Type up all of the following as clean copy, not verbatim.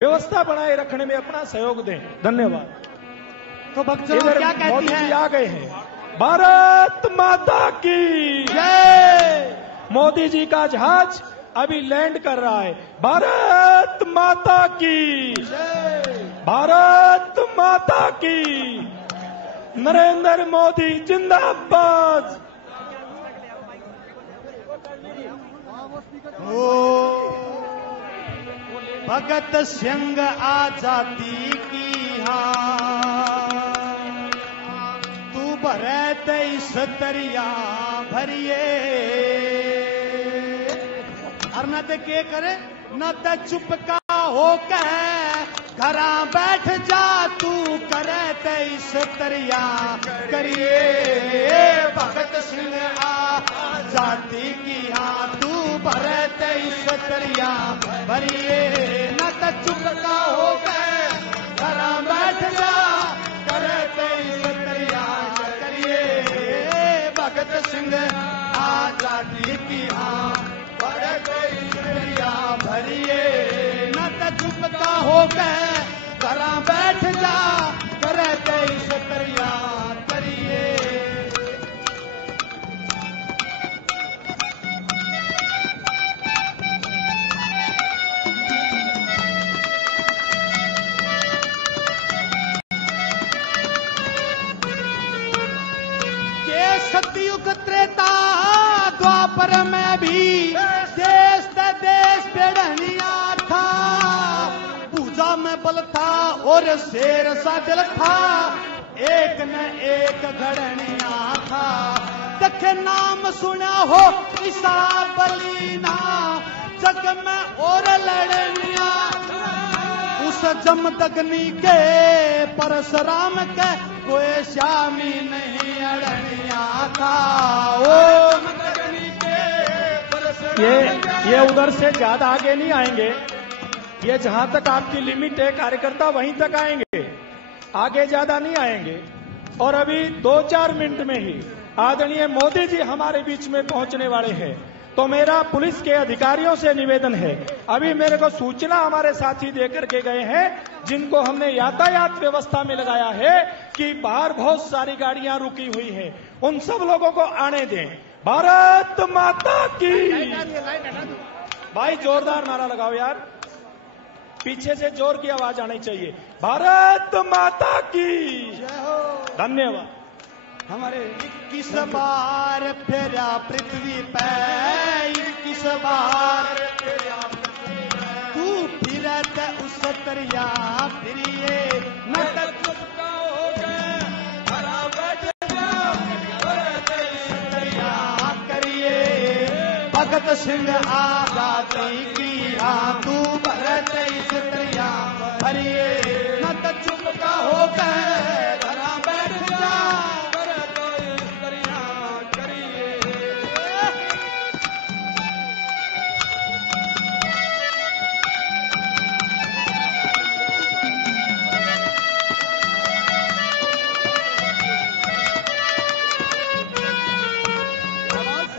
व्यवस्था बनाए रखने में अपना सहयोग दें। धन्यवाद। तो भक्तजनों क्या कहती मोदी है? जी आ गए हैं। भारत माता की जय। मोदी जी का जहाज अभी लैंड कर रहा है। भारत माता की जय। भारत माता की। नरेंद्र मोदी जिंदाबाद। भगत सिंह आजादी की हाँ तू भरे तेईस दरिया भरिए और न ते के करे न ते चुपका हो कह घरा बैठ जा तू करे तेईस दरिया करिए भगत सिंह आजादी की हाँ तू भरे तेईस दरिया भरिए न तो चुपका हो गए घरा बैठ जा करे तेईस दरिया करिए भगत सिंह आजादी की हाँ भरे तेईस दरिया भरिए न तो चुपका हो गए घरा बैठ जा करे तेईस दरिया करिए। सतयुग त्रेता द्वापर में भी देश बेड़निया था। पूजा में बल था और शेर सा दिल था। एक न एक घड़निया था। देखे नाम सुना हो ईसा बलीना जग में और लड़निया। उस जमदग्नि के परशुराम के कोई श्यामी नहीं अड़निया था। ये उधर से ज्यादा आगे नहीं आएंगे। ये जहां तक आपकी लिमिट है कार्यकर्ता वहीं तक आएंगे, आगे ज्यादा नहीं आएंगे। और अभी 2-4 मिनट में ही आदरणीय मोदी जी हमारे बीच में पहुंचने वाले हैं। तो मेरा पुलिस के अधिकारियों से निवेदन है, अभी मेरे को सूचना हमारे साथी देकर के गए हैं जिनको हमने यातायात व्यवस्था में लगाया है कि बाहर बहुत सारी गाड़ियां रुकी हुई हैं, उन सब लोगों को आने दें। भारत माता की। भाई जोरदार नारा लगाओ यार, पीछे से जोर की आवाज आनी चाहिए। भारत माता की। धन्यवाद। हमारे 21 बार फेरा पृथ्वी पे 21 बार तू फिरत उस दरिया फिरिए न चुपका हो गए घरा बैठ जा दरिया करिए भगत सिंह आजादी की हाँ तू भरत इस दरिया भरिए न चुपका हो गए घरा बैठ जा।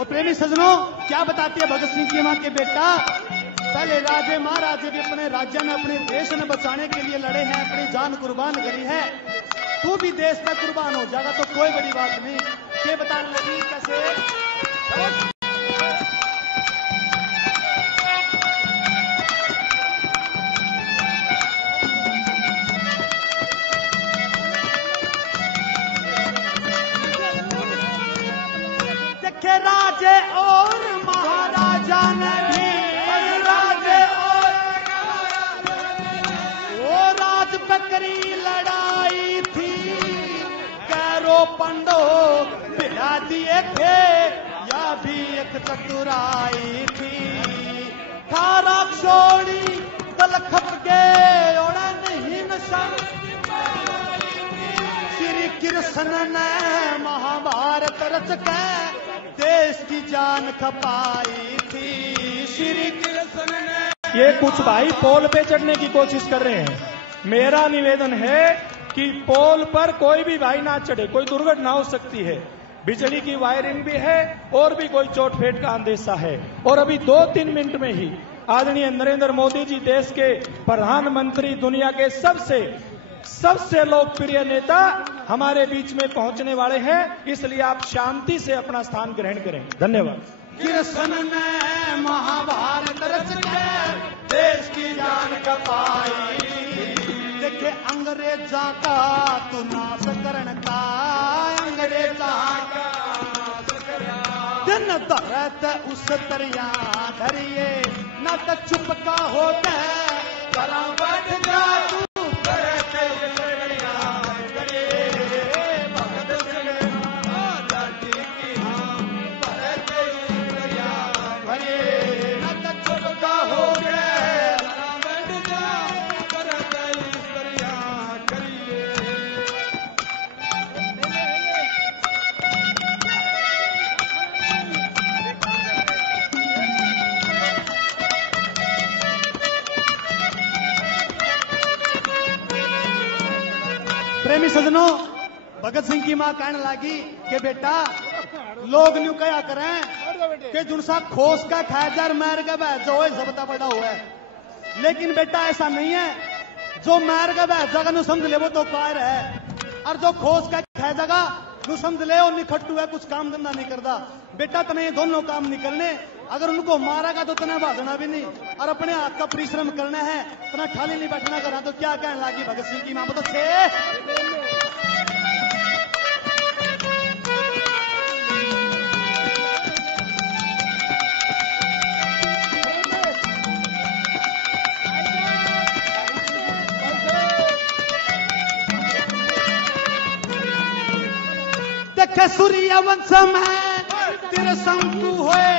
प्रेमी सज्जनों, क्या बताती है भगत सिंह की मां के बेटा? पहले राजे महाराजे भी अपने राज्य में अपने देश में बचाने के लिए लड़े हैं, अपनी जान कुर्बान करी है। तू भी देश में कुर्बान हो जाएगा तो कोई बड़ी बात नहीं। ये बताने लगी कैसे देखे राजे और महाराजा ने भी राजे और वो राज बकरी लड़ाई थी। कैरो पंडो बिला दिए थे या भी एक चतुराई थी। थारा छोड़ी दल खप गए और नहीं नशन श्री कृष्ण ने महाभारत रच के देश की जान खपाई थी। श्री कृष्ण ने ये कुछ भाई पोल पे चढ़ने की कोशिश कर रहे हैं। मेरा निवेदन है कि पोल पर कोई भी भाई ना चढ़े, कोई दुर्घटना हो सकती है। बिजली की वायरिंग भी है और भी कोई चोट फेट का अंदेशा है। और अभी 2-3 मिनट में ही आदरणीय नरेंद्र मोदी जी देश के प्रधानमंत्री, दुनिया के सबसे लोकप्रिय नेता हमारे बीच में पहुंचने वाले हैं, इसलिए आप शांति से अपना स्थान ग्रहण करें। धन्यवाद। कृष्ण ने महाभारत रच के देश की जान कपाई, देखे अंग्रेजा का तू नाश करण का, अंग्रेजा का दिन दरत उस दरिया धरिए, न तो चुप का होता करा बैठ जा तू करते दरिया धरिए, भगत सिंह आजादी की हम करते दरिया धरिए, न तो चुप का होता करा बैठ जा करते दरिया धरिए। प्रेमी सजनों, भगत सिंह की मां कहने लगी कि बेटा लोग न्यू कया करें कि जुनसा खोस का खैजर मैर का जो सबता बड़ा हुआ है, लेकिन बेटा ऐसा नहीं है। जो मैर का जगह नु समझ ले वो तो कार है, और जो खोस का खैजगा नु समझ ले वो निखट्टू है, कुछ काम धंधा नहीं करता। बेटा तने ये दोनों काम नहीं करने, अगर उनको मारेगा तो तना भागना भी नहीं, और अपने हाथ का परिश्रम करना है, तना खाली नहीं बैठना करा। तो क्या कहने लगी भगत सिंह की मां, बता छे देखे सूर्यवंश में तेरे शंकु होए,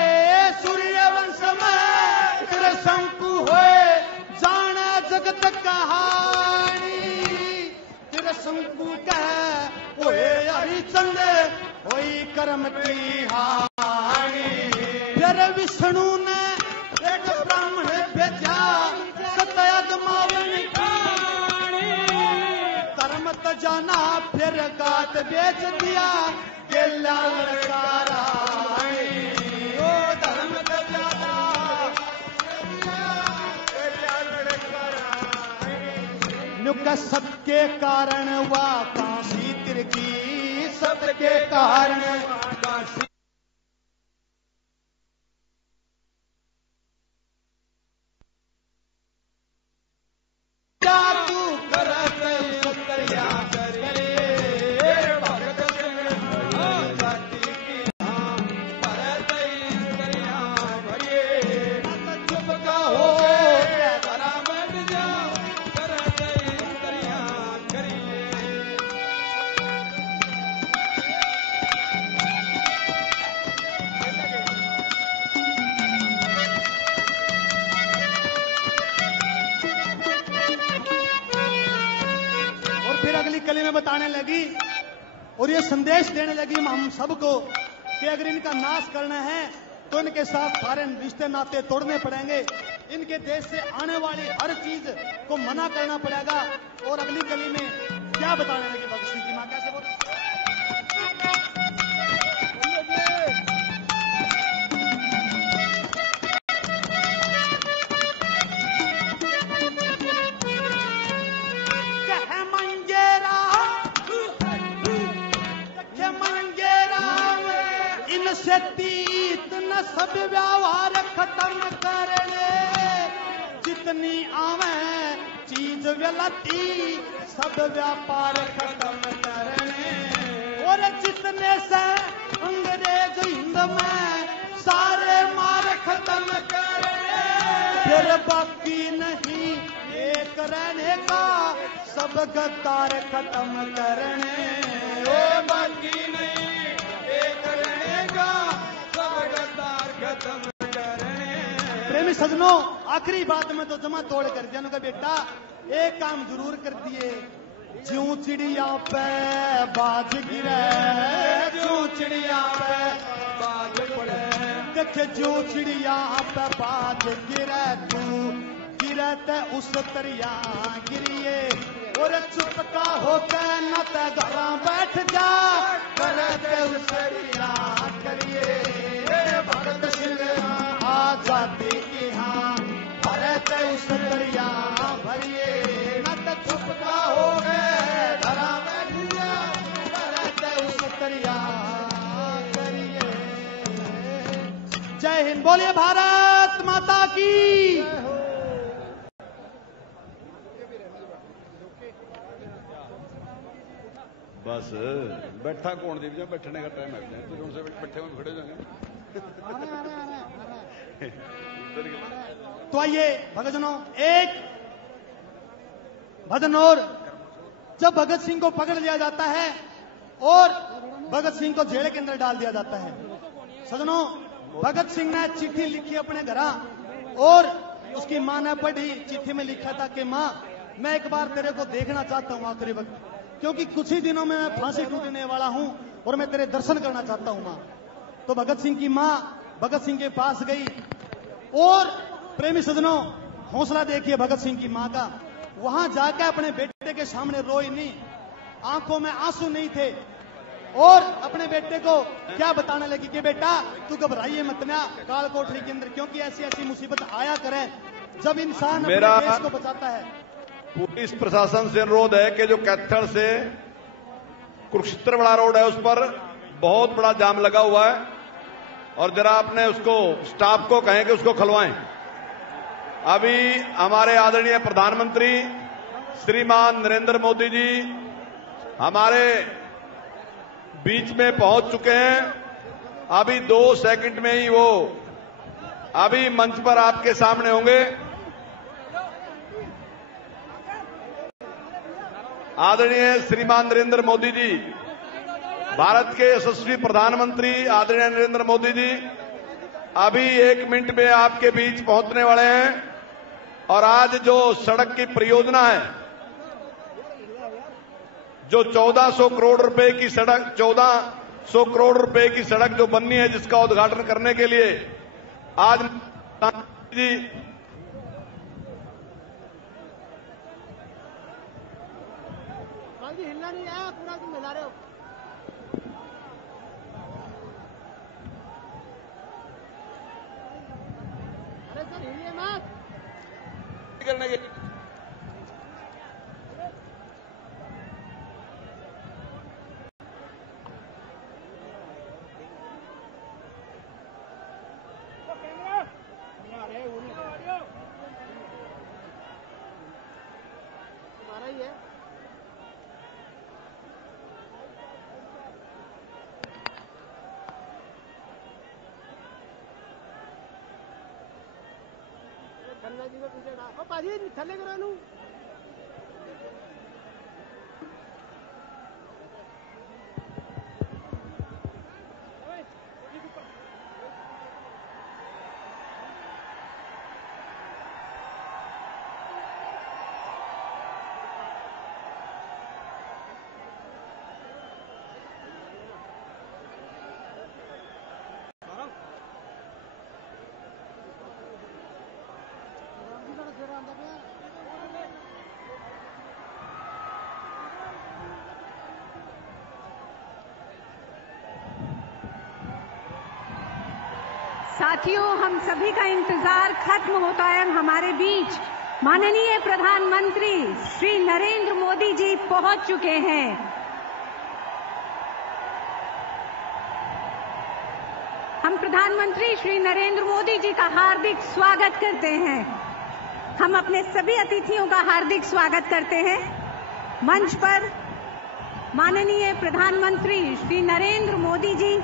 सूर्यवंश में तेरे शंकु होए, जाना जगत कहानी, तेरे शंकु कह ओए हरिचंद होई कर्म की हानि। तेरे विष्णु ने एक ब्राह्मण भेजा सतयद मावन कहानी, कर्म त जाना फिर गात बेच दिया के लाल लड़कारानी, ओ धर्म त जाना नुक सबके कारण वा काशी तिरकी, सबके कारण काशी तू करत सतरिया करे, भगत सिंह आजादी की हम परत दरिया भरिए, चुप का हो धरा बैठ जा करत दरिया करिए। फिर अगली कली में बताने लगी और ये संदेश देने लगी हम सबको कि अगर इनका नाश करना है तो इनके साथ सारे रिश्ते नाते तोड़ने पड़ेंगे, इनके देश से आने वाली हर चीज को मना करना पड़ेगा। और अगली कली में क्या बताने लगी भगत सिंह की मां, कैसे बोल इनसे तीत न सब व्यवहार खत्म करने, जितनी आवे चीज व्यलती सब व्यापार खत्म करने, और जितने से अंग्रेज हिंद में सारे मार खत्म करने, फिर बाकी नहीं एक रहने का सब गद्दार खत्म करने, ओ बाकी नहीं एक रहने का सब गद्दार खत्म करने। प्रेमी सजनों, आखिरी बात में तो जमा तोड़ कर दिया उनका बेटा एक काम जरूर कर दिए, ज्यों चिड़िया पे बाज गिरे, ज्यों चिड़िया पे बाज पड़े, देखे ज्यों चिड़िया पे बाज गिरे, तू गिरे ते उस दरिया गिरिए, और चुप का होकर न ते घरा बैठ जा करते उस दरिया करिए, भगत सिंह आजादी की हाँ तरिया भरिए न तो चुप का हो गए धरा बैठ जा करते इस तरिया करिए। जय हिंद, बोलिए भारत माता की। बस बैठा कौन दी बैठने का टाइम है तो उनसे बैठे हुए खड़े जाएंगे। तो आइए भगतजनों, एक भजन और जब भगत सिंह को पकड़ लिया जाता है और भगत सिंह को जेल के अंदर डाल दिया जाता है। सजनों, भगत सिंह ने चिट्ठी लिखी अपने घर और उसकी मां ने पढ़ी। चिट्ठी में लिखा था कि मां, मैं एक बार तेरे को देखना चाहता हूं आखिरी वक्त, क्योंकि कुछ ही दिनों में मैं फांसी टूटने वाला हूं और मैं तेरे दर्शन करना चाहता हूं मां। तो भगत सिंह की मां भगत सिंह के पास गई और प्रेमी सजनों, हौसला देखिए भगत सिंह की मां का। वहां जाकर अपने बेटे के सामने रोई नहीं, आंखों में आंसू नहीं थे और अपने बेटे को क्या बताने लगी कि बेटा तू घबराइए मत ना काल कोठरी के अंदर, क्योंकि ऐसी ऐसी मुसीबत आया करे जब इंसान अपने देश को बचाता है। पुलिस प्रशासन से अनुरोध है कि जो कैथल से कुरुक्षेत्र बड़ा रोड है उस पर बहुत बड़ा जाम लगा हुआ है और जरा अपने उसको स्टाफ को कहें कि उसको खुलवाएं। अभी हमारे आदरणीय प्रधानमंत्री श्रीमान नरेंद्र मोदी जी हमारे बीच में पहुंच चुके हैं। अभी 2 सेकंड में ही वो अभी मंच पर आपके सामने होंगे। आदरणीय श्रीमान नरेंद्र मोदी जी, भारत के यशस्वी प्रधानमंत्री आदरणीय नरेंद्र मोदी जी अभी 1 मिनट में आपके बीच पहुंचने वाले हैं। और आज जो सड़क की परियोजना है, जो 1400 करोड़ रुपए की सड़क 1400 करोड़ रुपए की सड़क जो बननी है, जिसका उद्घाटन करने के लिए आज जी हिलना नहीं आया, पूरा तुम हिला रहे हो। अरे सर हिलिए मत करने के तुम्हारा ही है। खन्ना जी को पीछे डाल, पाजी थले करा लू। साथियों, हम सभी का इंतजार खत्म होता है। हमारे बीच माननीय प्रधानमंत्री श्री नरेंद्र मोदी जी पहुंच चुके हैं। हम प्रधानमंत्री श्री नरेंद्र मोदी जी का हार्दिक स्वागत करते हैं। हम अपने सभी अतिथियों का हार्दिक स्वागत करते हैं। मंच पर माननीय प्रधानमंत्री श्री नरेंद्र मोदी जी,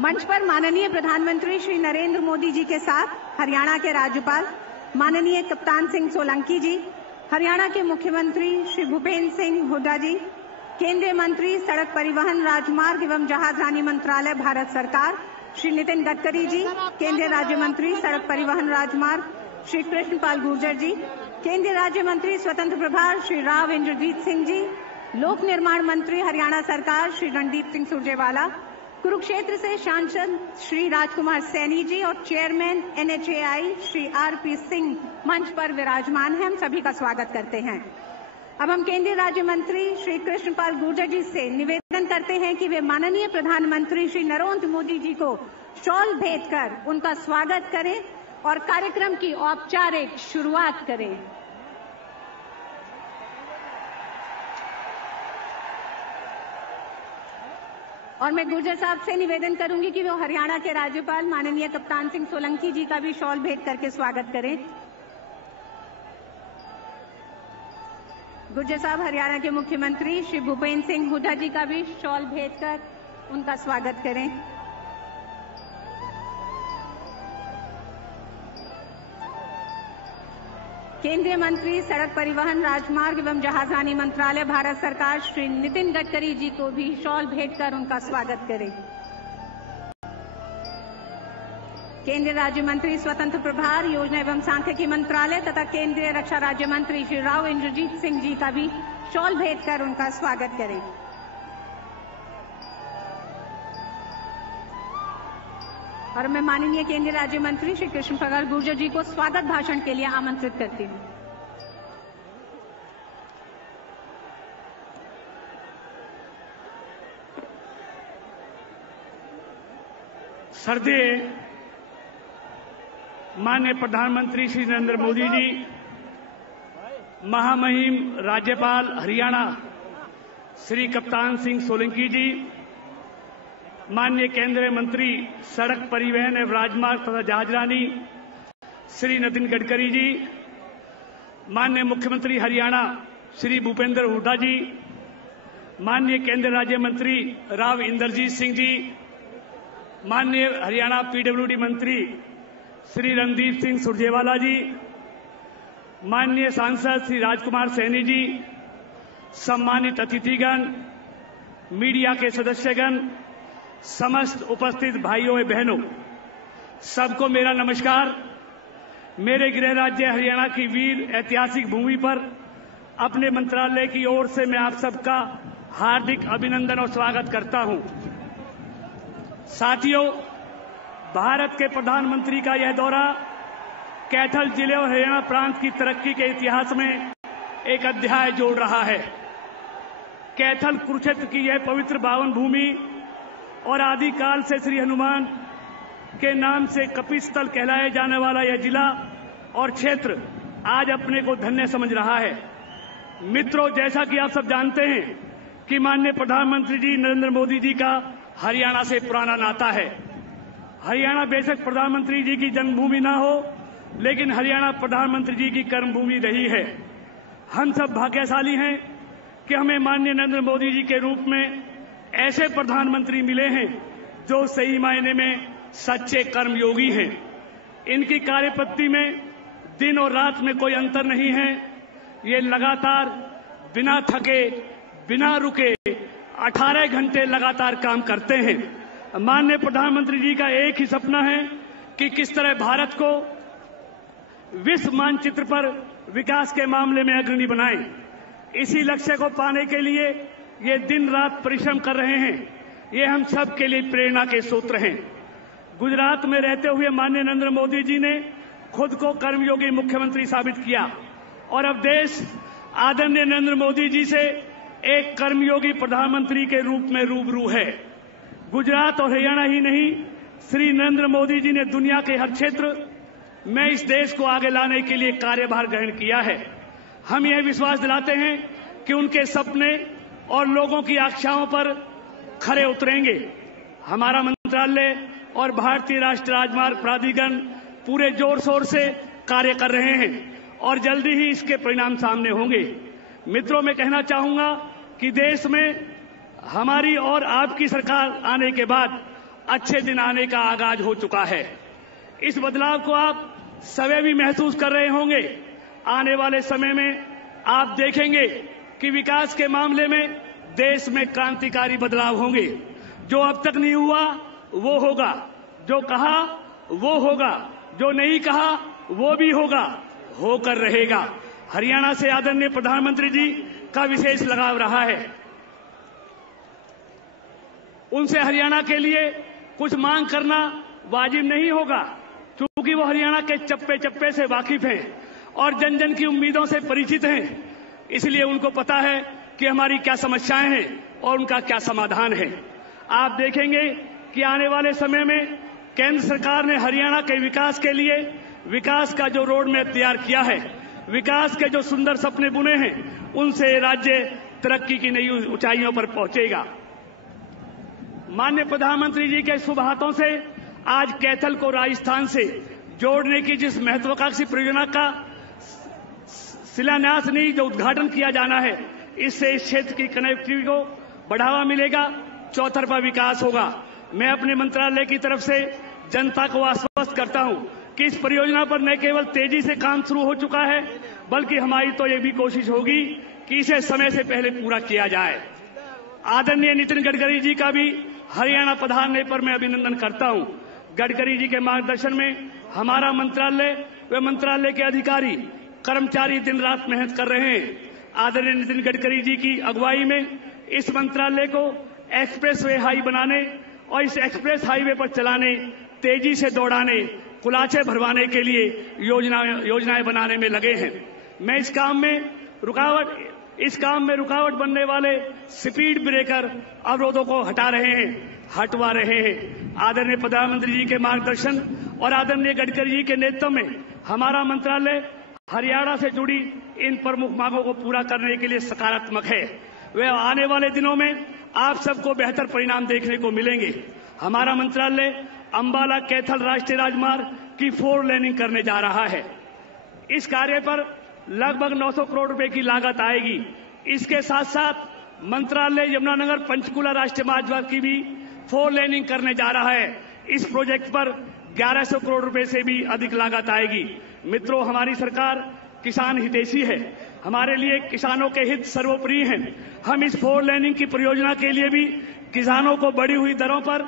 मंच पर माननीय प्रधानमंत्री श्री नरेंद्र मोदी जी के साथ हरियाणा के राज्यपाल माननीय कप्तान सिंह सोलंकी जी, हरियाणा के मुख्यमंत्री श्री भूपेंद्र सिंह हुड्डा जी, केंद्रीय मंत्री सड़क परिवहन राजमार्ग एवं जहाजरानी मंत्रालय भारत सरकार श्री नितिन गडकरी जी, केंद्रीय राज्य मंत्री सड़क परिवहन राजमार्ग श्री कृष्णपाल गुर्जर जी, केंद्रीय राज्य मंत्री स्वतंत्र प्रभार श्री राव इंद्रजीत सिंह जी, लोक निर्माण मंत्री हरियाणा सरकार श्री रणदीप सिंह सुरजेवाला, कुरुक्षेत्र से सांसद श्री राजकुमार सैनी जी और chairman NHAI Shri RP Singh मंच पर विराजमान हैं। हम सभी का स्वागत करते हैं। अब हम केंद्रीय राज्य मंत्री श्री कृष्णपाल गुर्जर जी से निवेदन करते हैं कि वे माननीय प्रधानमंत्री श्री नरेंद्र मोदी जी को शॉल भेंट कर उनका स्वागत करें और कार्यक्रम की औपचारिक शुरुआत करें। और मैं गुर्जर साहब से निवेदन करूंगी कि वो हरियाणा के राज्यपाल माननीय कप्तान सिंह सोलंकी जी का भी शॉल भेंट करके स्वागत करें। गुर्जर साहब हरियाणा के मुख्यमंत्री श्री भूपेंद्र सिंह हुड्डा जी का भी शॉल भेंट कर उनका स्वागत करें। केंद्रीय मंत्री सड़क परिवहन राजमार्ग एवं जहाजरानी मंत्रालय भारत सरकार श्री नितिन गडकरी जी को भी शॉल भेंट कर उनका स्वागत करें। केंद्रीय राज्य मंत्री स्वतंत्र प्रभार योजना एवं सांख्यिकी मंत्रालय तथा केंद्रीय रक्षा राज्य मंत्री श्री राव इंद्रजीत सिंह जी का भी शॉल भेंट कर उनका स्वागत करें। और मैं माननीय केंद्रीय राज्य मंत्री श्री कृष्णपाल गुर्जर जी को स्वागत भाषण के लिए आमंत्रित करती हूं। श्रद्धेय माननीय प्रधानमंत्री श्री नरेंद्र मोदी जी, महामहिम राज्यपाल हरियाणा श्री कप्तान सिंह सोलंकी जी, माननीय केंद्रीय मंत्री सड़क परिवहन एवं राजमार्ग तथा जहाजरानी श्री नितिन गडकरी जी, माननीय मुख्यमंत्री हरियाणा श्री भूपेंद्र हुड्डा जी, माननीय केंद्रीय राज्य मंत्री राव इंद्रजीत सिंह जी, माननीय हरियाणा पीडब्ल्यूडी मंत्री श्री रणदीप सिंह सुरजेवाला जी, माननीय सांसद श्री राजकुमार सैनी जी, सम्मानित अतिथिगण, मीडिया के सदस्यगण, समस्त उपस्थित भाइयों और बहनों, सबको मेरा नमस्कार। मेरे गृह राज्य हरियाणा की वीर ऐतिहासिक भूमि पर अपने मंत्रालय की ओर से मैं आप सबका हार्दिक अभिनंदन और स्वागत करता हूं। साथियों, भारत के प्रधानमंत्री का यह दौरा कैथल जिले और हरियाणा प्रांत की तरक्की के इतिहास में एक अध्याय जोड़ रहा है। कैथल कुरुक्षेत्र की यह पवित्र पावन भूमि और आदिकाल से श्री हनुमान के नाम से कपिस्थल कहलाए जाने वाला यह जिला और क्षेत्र आज अपने को धन्य समझ रहा है। मित्रों, जैसा कि आप सब जानते हैं कि माननीय प्रधानमंत्री जी नरेंद्र मोदी जी का हरियाणा से पुराना नाता है। हरियाणा बेशक प्रधानमंत्री जी की जन्मभूमि ना हो, लेकिन हरियाणा प्रधानमंत्री जी की कर्मभूमि रही है। हम सब भाग्यशाली हैं कि हमें माननीय नरेंद्र मोदी जी के रूप में ऐसे प्रधानमंत्री मिले हैं जो सही मायने में सच्चे कर्मयोगी हैं। इनकी कार्यपद्धति में दिन और रात में कोई अंतर नहीं है। ये लगातार बिना थके, बिना रुके 18 घंटे लगातार काम करते हैं। माननीय प्रधानमंत्री जी का एक ही सपना है कि किस तरह भारत को विश्व मानचित्र पर विकास के मामले में अग्रणी बनाएं। इसी लक्ष्य को पाने के लिए ये दिन रात परिश्रम कर रहे हैं। ये हम सब के लिए प्रेरणा के सूत्र हैं। गुजरात में रहते हुए माननीय नरेंद्र मोदी जी ने खुद को कर्मयोगी मुख्यमंत्री साबित किया और अब देश आदरणीय नरेंद्र मोदी जी से एक कर्मयोगी प्रधानमंत्री के रूप में रूबरू है। गुजरात और हरियाणा ही नहीं, श्री नरेंद्र मोदी जी ने दुनिया के हर क्षेत्र में इस देश को आगे लाने के लिए कार्यभार ग्रहण किया है। हम यह विश्वास दिलाते हैं कि उनके सपने और लोगों की आकांक्षाओं पर खरे उतरेंगे। हमारा मंत्रालय और भारतीय राष्ट्रीय राजमार्ग प्राधिकरण पूरे जोर शोर से कार्य कर रहे हैं और जल्दी ही इसके परिणाम सामने होंगे। मित्रों, मैं कहना चाहूंगा कि देश में हमारी और आपकी सरकार आने के बाद अच्छे दिन आने का आगाज हो चुका है। इस बदलाव को आप सभी भी महसूस कर रहे होंगे। आने वाले समय में आप देखेंगे कि विकास के मामले में देश में क्रांतिकारी बदलाव होंगे। जो अब तक नहीं हुआ वो होगा, जो कहा वो होगा, जो नहीं कहा वो भी होगा, होकर रहेगा। हरियाणा से आदरणीय प्रधानमंत्री जी का विशेष लगाव रहा है। उनसे हरियाणा के लिए कुछ मांग करना वाजिब नहीं होगा, क्योंकि वो हरियाणा के चप्पे चप्पे से वाकिफ हैं और जन जन की उम्मीदों से परिचित हैं। इसलिए उनको पता है कि हमारी क्या समस्याएं हैं और उनका क्या समाधान है। आप देखेंगे कि आने वाले समय में केंद्र सरकार ने हरियाणा के विकास के लिए विकास का जो रोड मैप तैयार किया है, विकास के जो सुंदर सपने बुने हैं, उनसे राज्य तरक्की की नई ऊंचाइयों पर पहुंचेगा। माननीय प्रधानमंत्री जी के शुभ हाथों से आज कैथल को राजस्थान से जोड़ने की जिस महत्वाकांक्षी परियोजना का शिलान्यास नहीं, जो उद्घाटन किया जाना है, इससे इस क्षेत्र की कनेक्टिविटी को बढ़ावा मिलेगा, चौतरफा विकास होगा। मैं अपने मंत्रालय की तरफ से जनता को आश्वस्त करता हूं कि इस परियोजना पर न केवल तेजी से काम शुरू हो चुका है, बल्कि हमारी तो ये भी कोशिश होगी कि इसे समय से पहले पूरा किया जाए। आदरणीय नितिन गडकरी जी का भी हरियाणा पधारने पर मैं अभिनंदन करता हूं। गडकरी जी के मार्गदर्शन में हमारा मंत्रालय व मंत्रालय के अधिकारी कर्मचारी दिन रात मेहनत कर रहे हैं। आदरणीय नितिन गडकरी जी की अगुवाई में इस मंत्रालय को एक्सप्रेस वे हाई बनाने और इस एक्सप्रेस हाईवे पर चलाने, तेजी से दौड़ाने, कुलाचे भरवाने के लिए योजनाएं बनाने में लगे हैं। मैं इस काम में रुकावट बनने वाले स्पीड ब्रेकर अवरोधों को हटवा रहे हैं। आदरणीय प्रधानमंत्री जी के मार्गदर्शन और आदरणीय गडकरी जी के नेतृत्व में हमारा मंत्रालय हरियाणा से जुड़ी इन प्रमुख मांगों को पूरा करने के लिए सकारात्मक है। वे आने वाले दिनों में आप सबको बेहतर परिणाम देखने को मिलेंगे। हमारा मंत्रालय अंबाला कैथल राष्ट्रीय राजमार्ग की 4 लेनिंग करने जा रहा है। इस कार्य पर लगभग 900 करोड़ रुपए की लागत आएगी। इसके साथ साथ मंत्रालय यमुनानगर पंचकुला राष्ट्रीय मार्ग की भी 4 लेनिंग करने जा रहा है। इस प्रोजेक्ट पर 1100 करोड़ रुपए से भी अधिक लागत आएगी। मित्रों, हमारी सरकार किसान हितैषी है। हमारे लिए किसानों के हित सर्वोपरि हैं। हम इस 4 लेनिंग की परियोजना के लिए भी किसानों को बढ़ी हुई दरों पर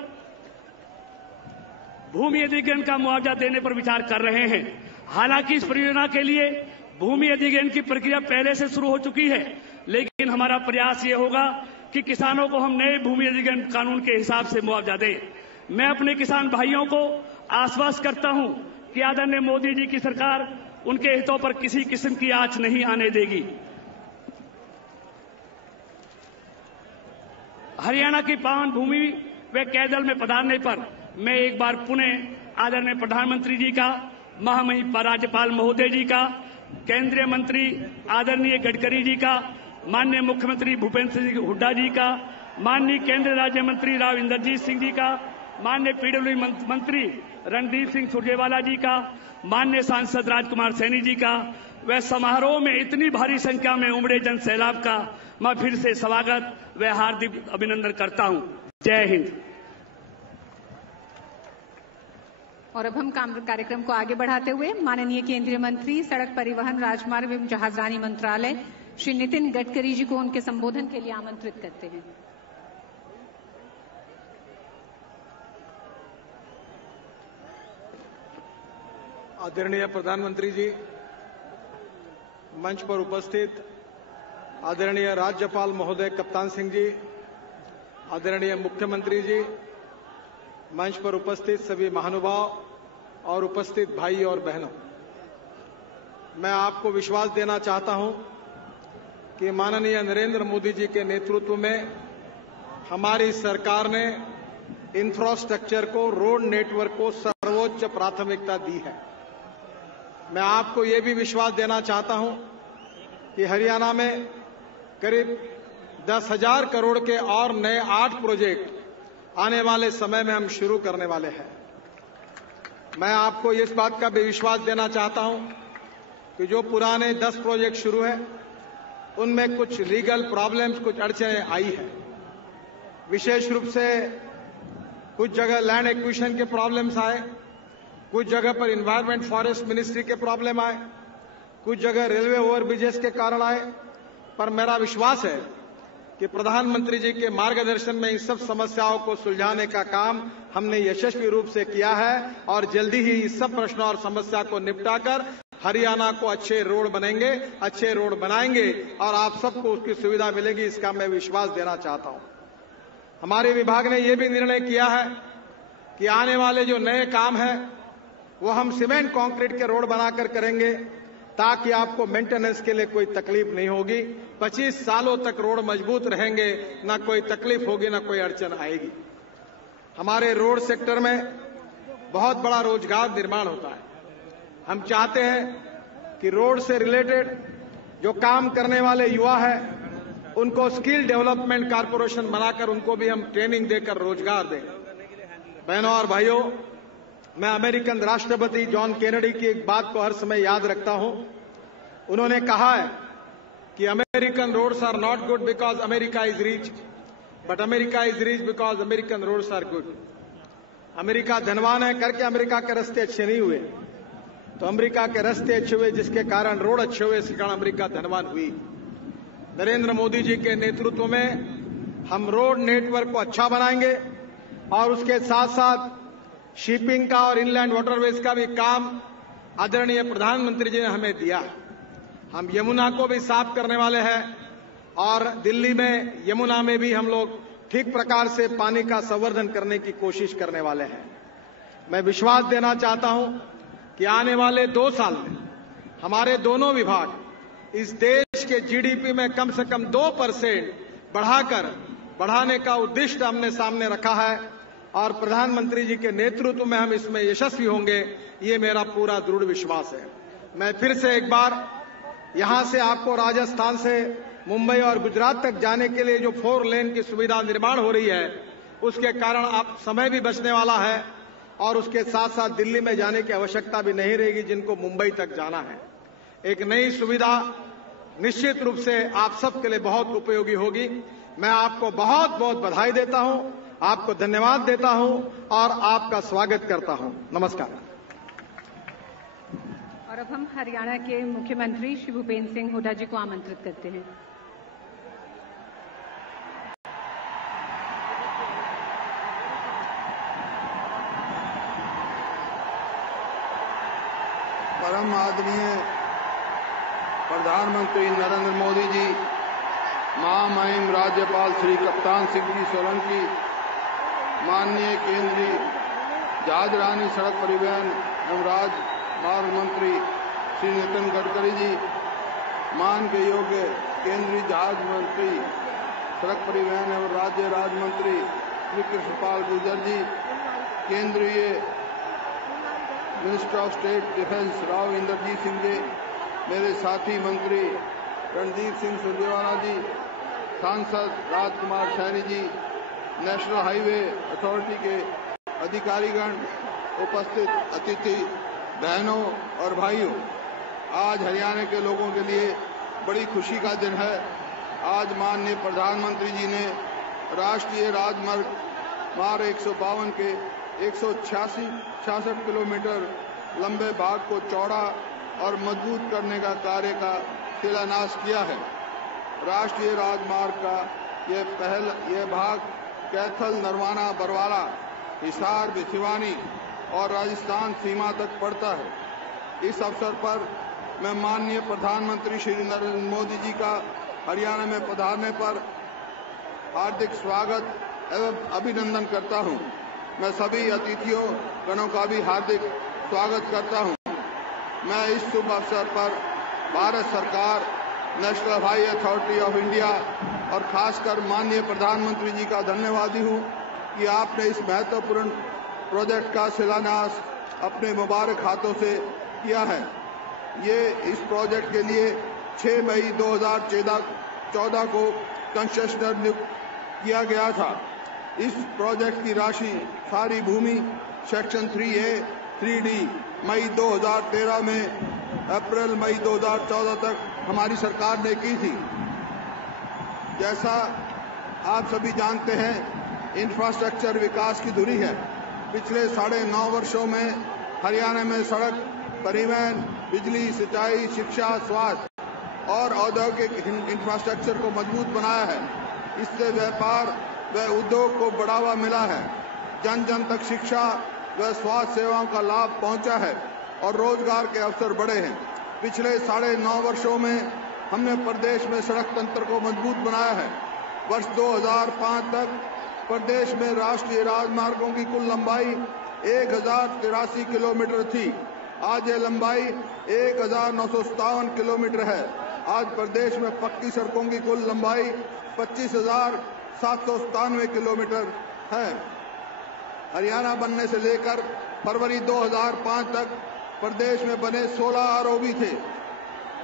भूमि अधिग्रहण का मुआवजा देने पर विचार कर रहे हैं। हालांकि इस परियोजना के लिए भूमि अधिग्रहण की प्रक्रिया पहले से शुरू हो चुकी है, लेकिन हमारा प्रयास ये होगा कि किसानों को हम नए भूमि अधिग्रहण कानून के हिसाब से मुआवजा दें। मैं अपने किसान भाइयों को आश्वस्त करता हूं कि आदरणीय मोदी जी की सरकार उनके हितों पर किसी किस्म की आंच नहीं आने देगी। हरियाणा की पावन भूमि व कैथल में पधारने पर मैं एक बार पुनः आदरणीय प्रधानमंत्री जी का, महामहिम राज्यपाल महोदय जी का, केंद्रीय मंत्री आदरणीय गडकरी जी का, माननीय मुख्यमंत्री भूपेंद्र सिंह हुड्डा जी का, माननीय केंद्रीय राज्य मंत्री राव इंद्रजीत सिंह जी का, माननीय पीडब्ल्यू मंत्री रणदीप सिंह सुरजेवाला जी का, माननीय सांसद राजकुमार सैनी जी का व समारोह में इतनी भारी संख्या में उमड़े जन सैलाब का मैं फिर से स्वागत व हार्दिक अभिनंदन करता हूं। जय हिंद। और अब हम कार्यक्रम को आगे बढ़ाते हुए माननीय केंद्रीय मंत्री सड़क परिवहन राजमार्ग एवं जहाजरानी मंत्रालय श्री नितिन गडकरी जी को उनके संबोधन के लिए आमंत्रित करते हैं। आदरणीय प्रधानमंत्री जी, मंच पर उपस्थित आदरणीय राज्यपाल महोदय कप्तान सिंह जी, आदरणीय मुख्यमंत्री जी, मंच पर उपस्थित सभी महानुभाव और उपस्थित भाई और बहनों, मैं आपको विश्वास देना चाहता हूं कि माननीय नरेंद्र मोदी जी के नेतृत्व में हमारी सरकार ने इंफ्रास्ट्रक्चर को, रोड नेटवर्क को सर्वोच्च प्राथमिकता दी है। मैं आपको ये भी विश्वास देना चाहता हूं कि हरियाणा में करीब 10,000 करोड़ के और नए 8 प्रोजेक्ट आने वाले समय में हम शुरू करने वाले हैं। मैं आपको इस बात का भी विश्वास देना चाहता हूं कि जो पुराने 10 प्रोजेक्ट शुरू हैं, उनमें कुछ लीगल प्रॉब्लम्स, कुछ अड़चनें आई है। विशेष रूप से कुछ जगह लैंड एक्विजिशन के प्रॉब्लम्स आए, कुछ जगह पर एनवायरमेंट फॉरेस्ट मिनिस्ट्री के प्रॉब्लम आए, कुछ जगह रेलवे ओवरब्रिजेस के कारण आए। पर मेरा विश्वास है कि प्रधानमंत्री जी के मार्गदर्शन में इन सब समस्याओं को सुलझाने का काम हमने यशस्वी रूप से किया है और जल्दी ही इस सब प्रश्नों और समस्या को निपटाकर हरियाणा को अच्छे रोड बनेंगे, अच्छे रोड बनाएंगे और आप सबको उसकी सुविधा मिलेगी, इसका मैं विश्वास देना चाहता हूं। हमारे विभाग ने यह भी निर्णय किया है कि आने वाले जो नए काम हैं वो हम सीमेंट कंक्रीट के रोड बनाकर करेंगे। ताकि आपको मेंटेनेंस के लिए कोई तकलीफ नहीं होगी। 25 सालों तक रोड मजबूत रहेंगे, ना कोई तकलीफ होगी, ना कोई अड़चन आएगी। हमारे रोड सेक्टर में बहुत बड़ा रोजगार निर्माण होता है। हम चाहते हैं कि रोड से रिलेटेड जो काम करने वाले युवा हैं, उनको स्किल डेवलपमेंट कारपोरेशन बनाकर उनको भी हम ट्रेनिंग देकर रोजगार दें। बहनों और भाइयों, मैं अमेरिकन राष्ट्रपति जॉन केनेडी की एक बात को हर समय याद रखता हूं। उन्होंने कहा है कि American roads are not good because America is rich, but America is rich because American roads are good. America धनवान है करके अमेरिका के रास्ते अच्छे नहीं हुए, तो अमेरिका के रास्ते अच्छे हुए जिसके कारण रोड अच्छे हुए, इसके कारण अमेरिका धनवान हुई। नरेंद्र मोदी जी के नेतृत्व में हम रोड नेटवर्क को अच्छा बनाएंगे और उसके साथ साथ शिपिंग का और इनलैंड वाटरवेज का भी काम आदरणीय प्रधानमंत्री जी ने हमें दिया है। हम यमुना को भी साफ करने वाले हैं और दिल्ली में यमुना में भी हम लोग ठीक प्रकार से पानी का संवर्धन करने की कोशिश करने वाले हैं। मैं विश्वास देना चाहता हूं कि आने वाले 2 साल में हमारे दोनों विभाग इस देश के जीडीपी में कम से कम 2% बढ़ाने का उद्देश्य हमने सामने रखा है और प्रधानमंत्री जी के नेतृत्व में हम इसमें यशस्वी होंगे, ये मेरा पूरा दृढ़ विश्वास है। मैं फिर से एक बार यहां से आपको राजस्थान से मुंबई और गुजरात तक जाने के लिए जो 4 लेन की सुविधा निर्माण हो रही है, उसके कारण आप समय भी बचने वाला है और उसके साथ साथ दिल्ली में जाने की आवश्यकता भी नहीं रहेगी जिनको मुंबई तक जाना है। एक नई सुविधा निश्चित रूप से आप सबके लिए बहुत उपयोगी होगी। मैं आपको बहुत बहुत बधाई देता हूं, आपको धन्यवाद देता हूं और आपका स्वागत करता हूं। नमस्कार। और अब हम हरियाणा के मुख्यमंत्री श्री भूपेंद्र सिंह हुड्डा जी को आमंत्रित करते हैं। परम आदरणीय प्रधानमंत्री नरेंद्र मोदी जी, महामहिम राज्यपाल श्री कप्तान सिंह जी सोलंकी, माननीय केंद्रीय जहाजरानी सड़क परिवहन एवं राजमार्ग मंत्री श्री नितिन गडकरी जी, मान के योग्य केंद्रीय जहाज मंत्री सड़क परिवहन एवं राज्य राज्य मंत्री श्री कृष्णपाल गुर्जर जी, केंद्रीय minister of state defence Rao Inderjit Singh ji, मेरे साथी मंत्री रणदीप सिंह सुरजेवाला जी, सांसद Rajkumar Saini ji, national highway authority के अधिकारीगण, उपस्थित अतिथि, बहनों और भाइयों, आज हरियाणा के लोगों के लिए बड़ी खुशी का दिन है। आज माननीय प्रधानमंत्री जी ने राष्ट्रीय राजमार्ग 152 के 166 किलोमीटर लंबे भाग को चौड़ा और मजबूत करने का कार्य का शिलान्यास किया है। राष्ट्रीय राजमार्ग का यह भाग कैथल, नरवाना, बरवाला, हिसार, भिवानी और राजस्थान सीमा तक पड़ता है। इस अवसर पर मैं माननीय प्रधानमंत्री श्री नरेंद्र मोदी जी का हरियाणा में पधारने पर हार्दिक स्वागत एवं अभिनंदन करता हूं। मैं सभी अतिथियों गणों का भी हार्दिक स्वागत करता हूं। मैं इस शुभ अवसर पर भारत सरकार, national highway authority of India और खासकर माननीय प्रधानमंत्री जी का धन्यवादी हूं कि आपने इस महत्वपूर्ण प्रोजेक्ट का शिलान्यास अपने मुबारक हाथों से किया है। ये इस प्रोजेक्ट के लिए 6 मई 2014 को कंसेशनर नियुक्त किया गया था। इस प्रोजेक्ट की राशि सारी भूमि सेक्शन 3A 3D मई 2013 में अप्रैल मई 2014 तक हमारी सरकार ने की थी। जैसा आप सभी जानते हैं, इंफ्रास्ट्रक्चर विकास की धुरी है। पिछले 9.5 वर्षों में हरियाणा में सड़क, परिवहन, बिजली, सिंचाई, शिक्षा, स्वास्थ्य और औद्योगिक इंफ्रास्ट्रक्चर को मजबूत बनाया है। इससे व्यापार व उद्योग को बढ़ावा मिला है, जन जन तक शिक्षा व स्वास्थ्य सेवाओं का लाभ पहुंचा है और रोजगार के अवसर बढ़े हैं। पिछले 9.5 वर्षों में हमने प्रदेश में सड़क तंत्र को मजबूत बनाया है। वर्ष 2005 तक प्रदेश में राष्ट्रीय राजमार्गों की कुल लंबाई 1083 किलोमीटर थी, आज ये लंबाई 1957 किलोमीटर है। आज प्रदेश में पक्की सड़कों की कुल लंबाई 25,797 किलोमीटर है। हरियाणा बनने से लेकर फरवरी 2005 तक प्रदेश में बने 16 आरओबी थे।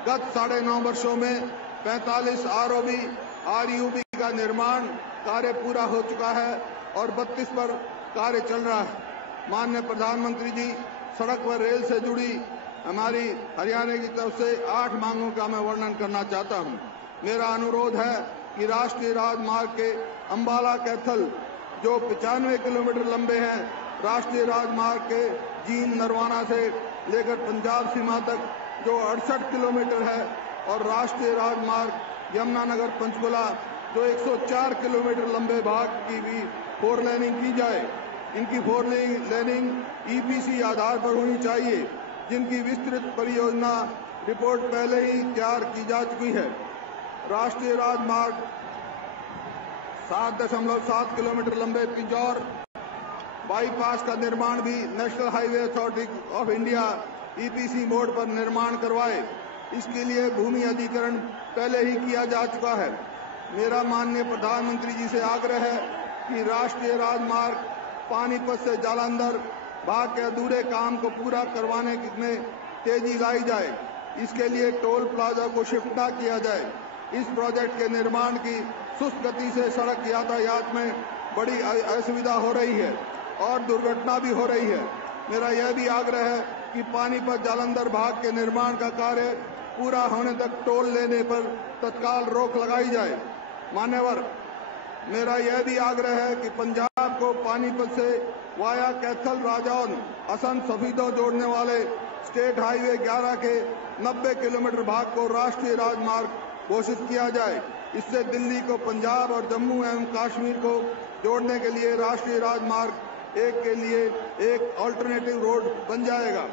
गत 9.5 वर्षों में 45 आरओबी आरयूबी का निर्माण कार्य पूरा हो चुका है और 32 पर कार्य चल रहा है। माननीय प्रधानमंत्री जी, सड़क व रेल से जुड़ी हमारी हरियाणा की तरफ से 8 मांगों का मैं वर्णन करना चाहता हूं। मेरा अनुरोध है कि राष्ट्रीय राजमार्ग के अंबाला कैथल जो 95 किलोमीटर लंबे हैं, राष्ट्रीय राजमार्ग के जींद नरवाना से लेकर पंजाब सीमा तक जो 68 किलोमीटर है और राष्ट्रीय राजमार्ग यमुनानगर पंचकुला जो 104 किलोमीटर लंबे भाग की भी 4 लेनिंग की जाए। इनकी 4 लेनिंग ईपीसी आधार पर होनी चाहिए, जिनकी विस्तृत परियोजना रिपोर्ट पहले ही तैयार की जा चुकी है। राष्ट्रीय राजमार्ग 7.7 किलोमीटर लंबे पिंजौर बाईपास का निर्माण भी national highway authority of India EPC mode पर निर्माण करवाए। इसके लिए भूमि अधिग्रहण पहले ही किया जा चुका है। मेरा माननीय प्रधानमंत्री जी से आग्रह है कि राष्ट्रीय राजमार्ग पानीपत से जालंधर भाग के अधूरे काम को पूरा करवाने में तेजी लाई जाए। इसके लिए टोल प्लाजा को शिफ्ट न किया जाए। इस प्रोजेक्ट के निर्माण की सुस्त गति से सड़क यातायात में बड़ी असुविधा हो रही है और दुर्घटना भी हो रही है। मेरा यह भी आग्रह है कि पानीपत जालंधर भाग के निर्माण का कार्य पूरा होने तक टोल लेने पर तत्काल रोक लगाई जाए। मान्यवर, मेरा यह भी आग्रह है कि पंजाब को पानीपत से वाया कैथल राजौन असम सफीदो जोड़ने वाले स्टेट हाईवे 11 के 90 किलोमीटर भाग को राष्ट्रीय राजमार्ग घोषित किया जाए। इससे दिल्ली को पंजाब और जम्मू एवं कश्मीर को जोड़ने के लिए राष्ट्रीय राजमार्ग 1 के लिए एक अल्टरनेटिव रोड बन जाएगा।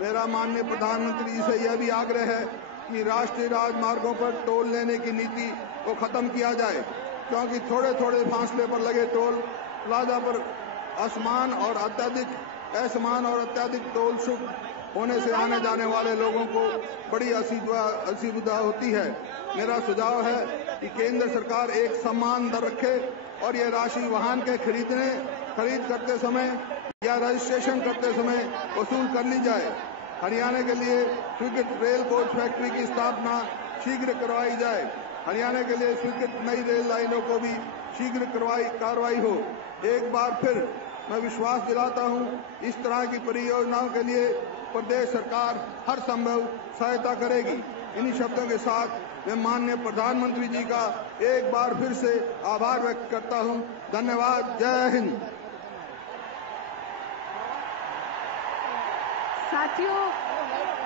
मेरा माननीय प्रधानमंत्री जी से यह भी आग्रह है कि राष्ट्रीय राजमार्गों पर टोल लेने की नीति को खत्म किया जाए, क्योंकि थोड़े थोड़े फासले पर लगे टोल प्लाजा पर असमान और अत्यधिक टोल शुल्क होने से आने जाने वाले लोगों को बड़ी असुविधा होती है। मेरा सुझाव है कि केंद्र सरकार एक समान दर रखे और यह राशि वाहन के खरीद करते समय या रजिस्ट्रेशन करते समय वसूल कर ली जाए। हरियाणा के लिए स्वीकृत रेल कोच फैक्ट्री की स्थापना शीघ्र करवाई जाए। हरियाणा के लिए स्वीकृत नई रेल लाइनों को भी शीघ्र कार्रवाई हो। एक बार फिर मैं विश्वास दिलाता हूं, इस तरह की परियोजनाओं के लिए प्रदेश सरकार हर संभव सहायता करेगी। इन्हीं शब्दों के साथ मैं माननीय प्रधानमंत्री जी का एक बार फिर से आभार व्यक्त करता हूं। धन्यवाद। जय हिंद। साथियों,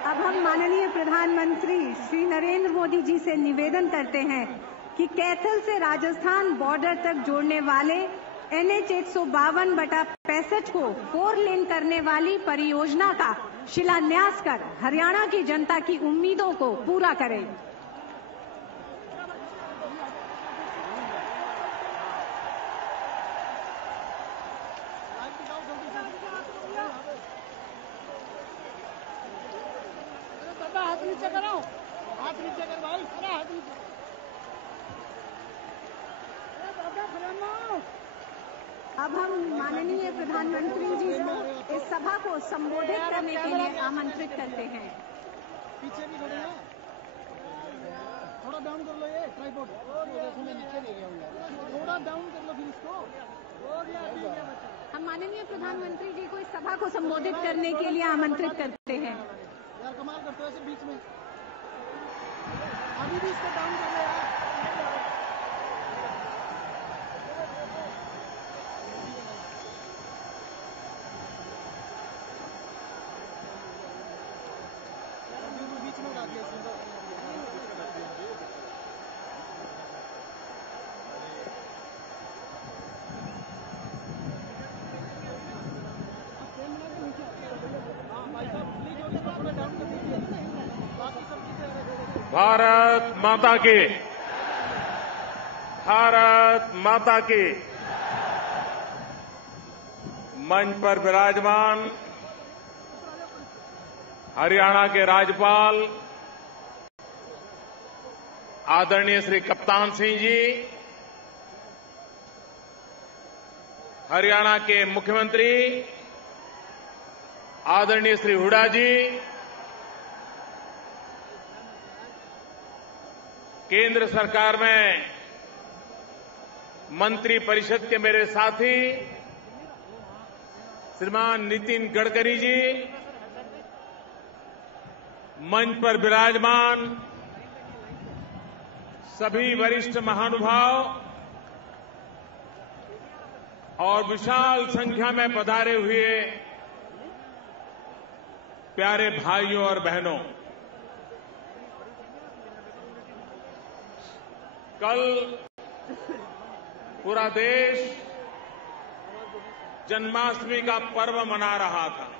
अब हम माननीय प्रधानमंत्री श्री नरेंद्र मोदी जी से निवेदन करते हैं कि कैथल से राजस्थान बॉर्डर तक जोड़ने वाले NH 152/65 को 4 लेन करने वाली परियोजना का शिलान्यास कर हरियाणा की जनता की उम्मीदों को पूरा करें। हाथ नीचे करो, हाथ नीचे कर भाई, अरे हाथ नीचे। अब हम माननीय प्रधानमंत्री जी को इस सभा को संबोधित करने के लिए आमंत्रित करते हैं। पीछे भी खड़े हैं, थोड़ा डाउन कर लो ये ट्राइपॉड। नीचे नहीं गया, थोड़ा डाउन कर लो फिर इसको। हम माननीय प्रधानमंत्री जी को इस सभा को संबोधित करने के लिए आमंत्रित करते हैं। यार कमाल करते हो ऐसे बीच में, अभी भी इसको डाउन कर लो यार। बीच में डाल दिया भारत माता की, भारत माता की। मंच पर विराजमान हरियाणा के राज्यपाल आदरणीय श्री कप्तान सिंह जी, हरियाणा के मुख्यमंत्री आदरणीय श्री हुड्डा जी, केंद्र सरकार में मंत्री परिषद के मेरे साथी श्रीमान नितिन गडकरी जी, मंच पर विराजमान सभी वरिष्ठ महानुभाव और विशाल संख्या में पधारे हुए प्यारे भाइयों और बहनों, कल पूरा देश जन्माष्टमी का पर्व मना रहा था।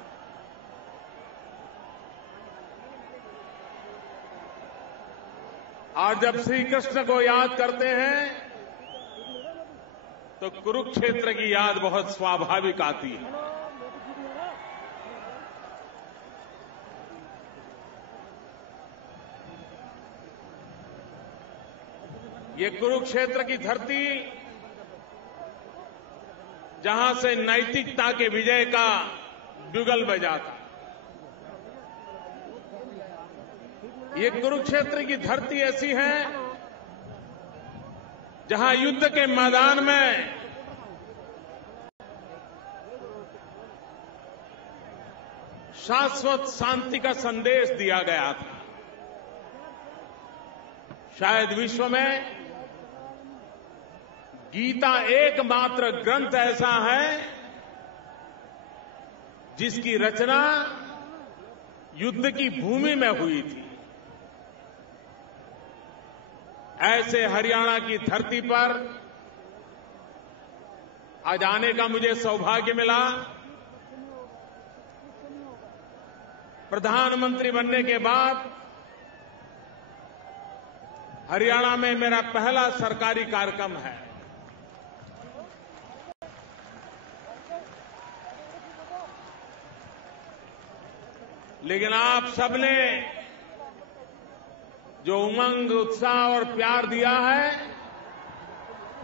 आज जब श्री कृष्ण को याद करते हैं तो कुरुक्षेत्र की याद बहुत स्वाभाविक आती है। ये कुरुक्षेत्र की धरती जहां से नैतिकता के विजय का बिगुल बजा था, ये कुरुक्षेत्र की धरती ऐसी है जहां युद्ध के मैदान में शाश्वत शांति का संदेश दिया गया था। शायद विश्व में गीता एकमात्र ग्रंथ ऐसा है जिसकी रचना युद्ध की भूमि में हुई थी। ऐसे हरियाणा की धरती पर आज आने का मुझे सौभाग्य मिला। प्रधानमंत्री बनने के बाद हरियाणा में मेरा पहला सरकारी कार्यक्रम है। लेकिन आप सबने जो उमंग, उत्साह और प्यार दिया है,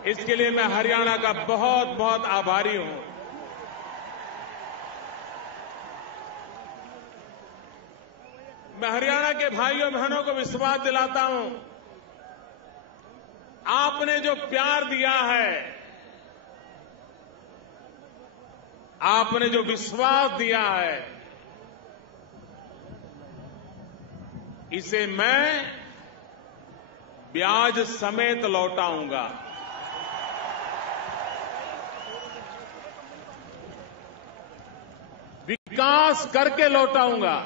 इसके लिए मैं हरियाणा का बहुत बहुत आभारी हूं। मैं हरियाणा के भाइयों बहनों को विश्वास दिलाता हूं, आपने जो प्यार दिया है, आपने जो विश्वास दिया है, इसे मैं ब्याज समेत लौटाऊंगा। विकास करके लौटाऊंगा।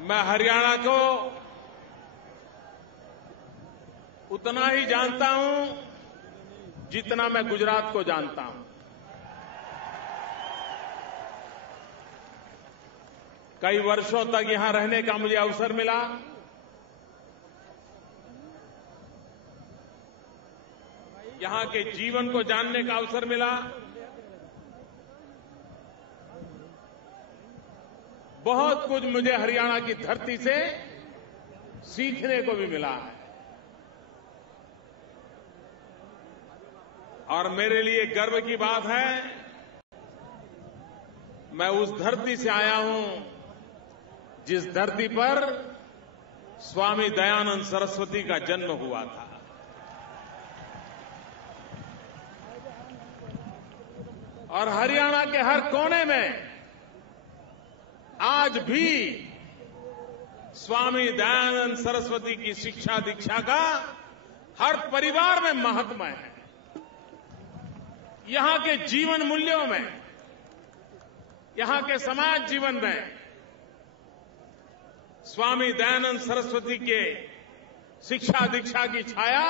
मैं हरियाणा को उतना ही जानता हूं जितना मैं गुजरात को जानता हूं। कई वर्षों तक यहां रहने का मुझे अवसर मिला। यहां के जीवन को जानने का अवसर मिला। बहुत कुछ मुझे हरियाणा की धरती से सीखने को भी मिला है। और मेरे लिए गर्व की बात है, मैं उस धरती से आया हूं जिस धरती पर स्वामी दयानंद सरस्वती का जन्म हुआ था। और हरियाणा के हर कोने में आज भी स्वामी दयानंद सरस्वती की शिक्षा दीक्षा का हर परिवार में महत्व है। यहां के जीवन मूल्यों में, यहां के समाज जीवन में स्वामी दयानंद सरस्वती के शिक्षा दीक्षा की छाया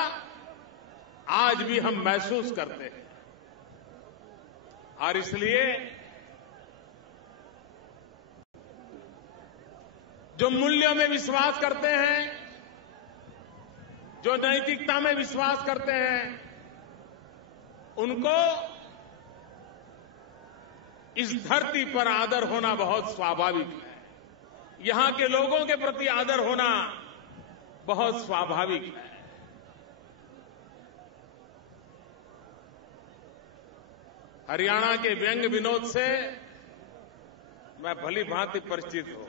आज भी हम महसूस करते हैं। और इसलिए जो मूल्यों में विश्वास करते हैं, जो नैतिकता में विश्वास करते हैं, उनको इस धरती पर आदर होना बहुत स्वाभाविक है। यहां के लोगों के प्रति आदर होना बहुत स्वाभाविक है। हरियाणा के व्यंग विनोद से मैं भली भांति परिचित हूं।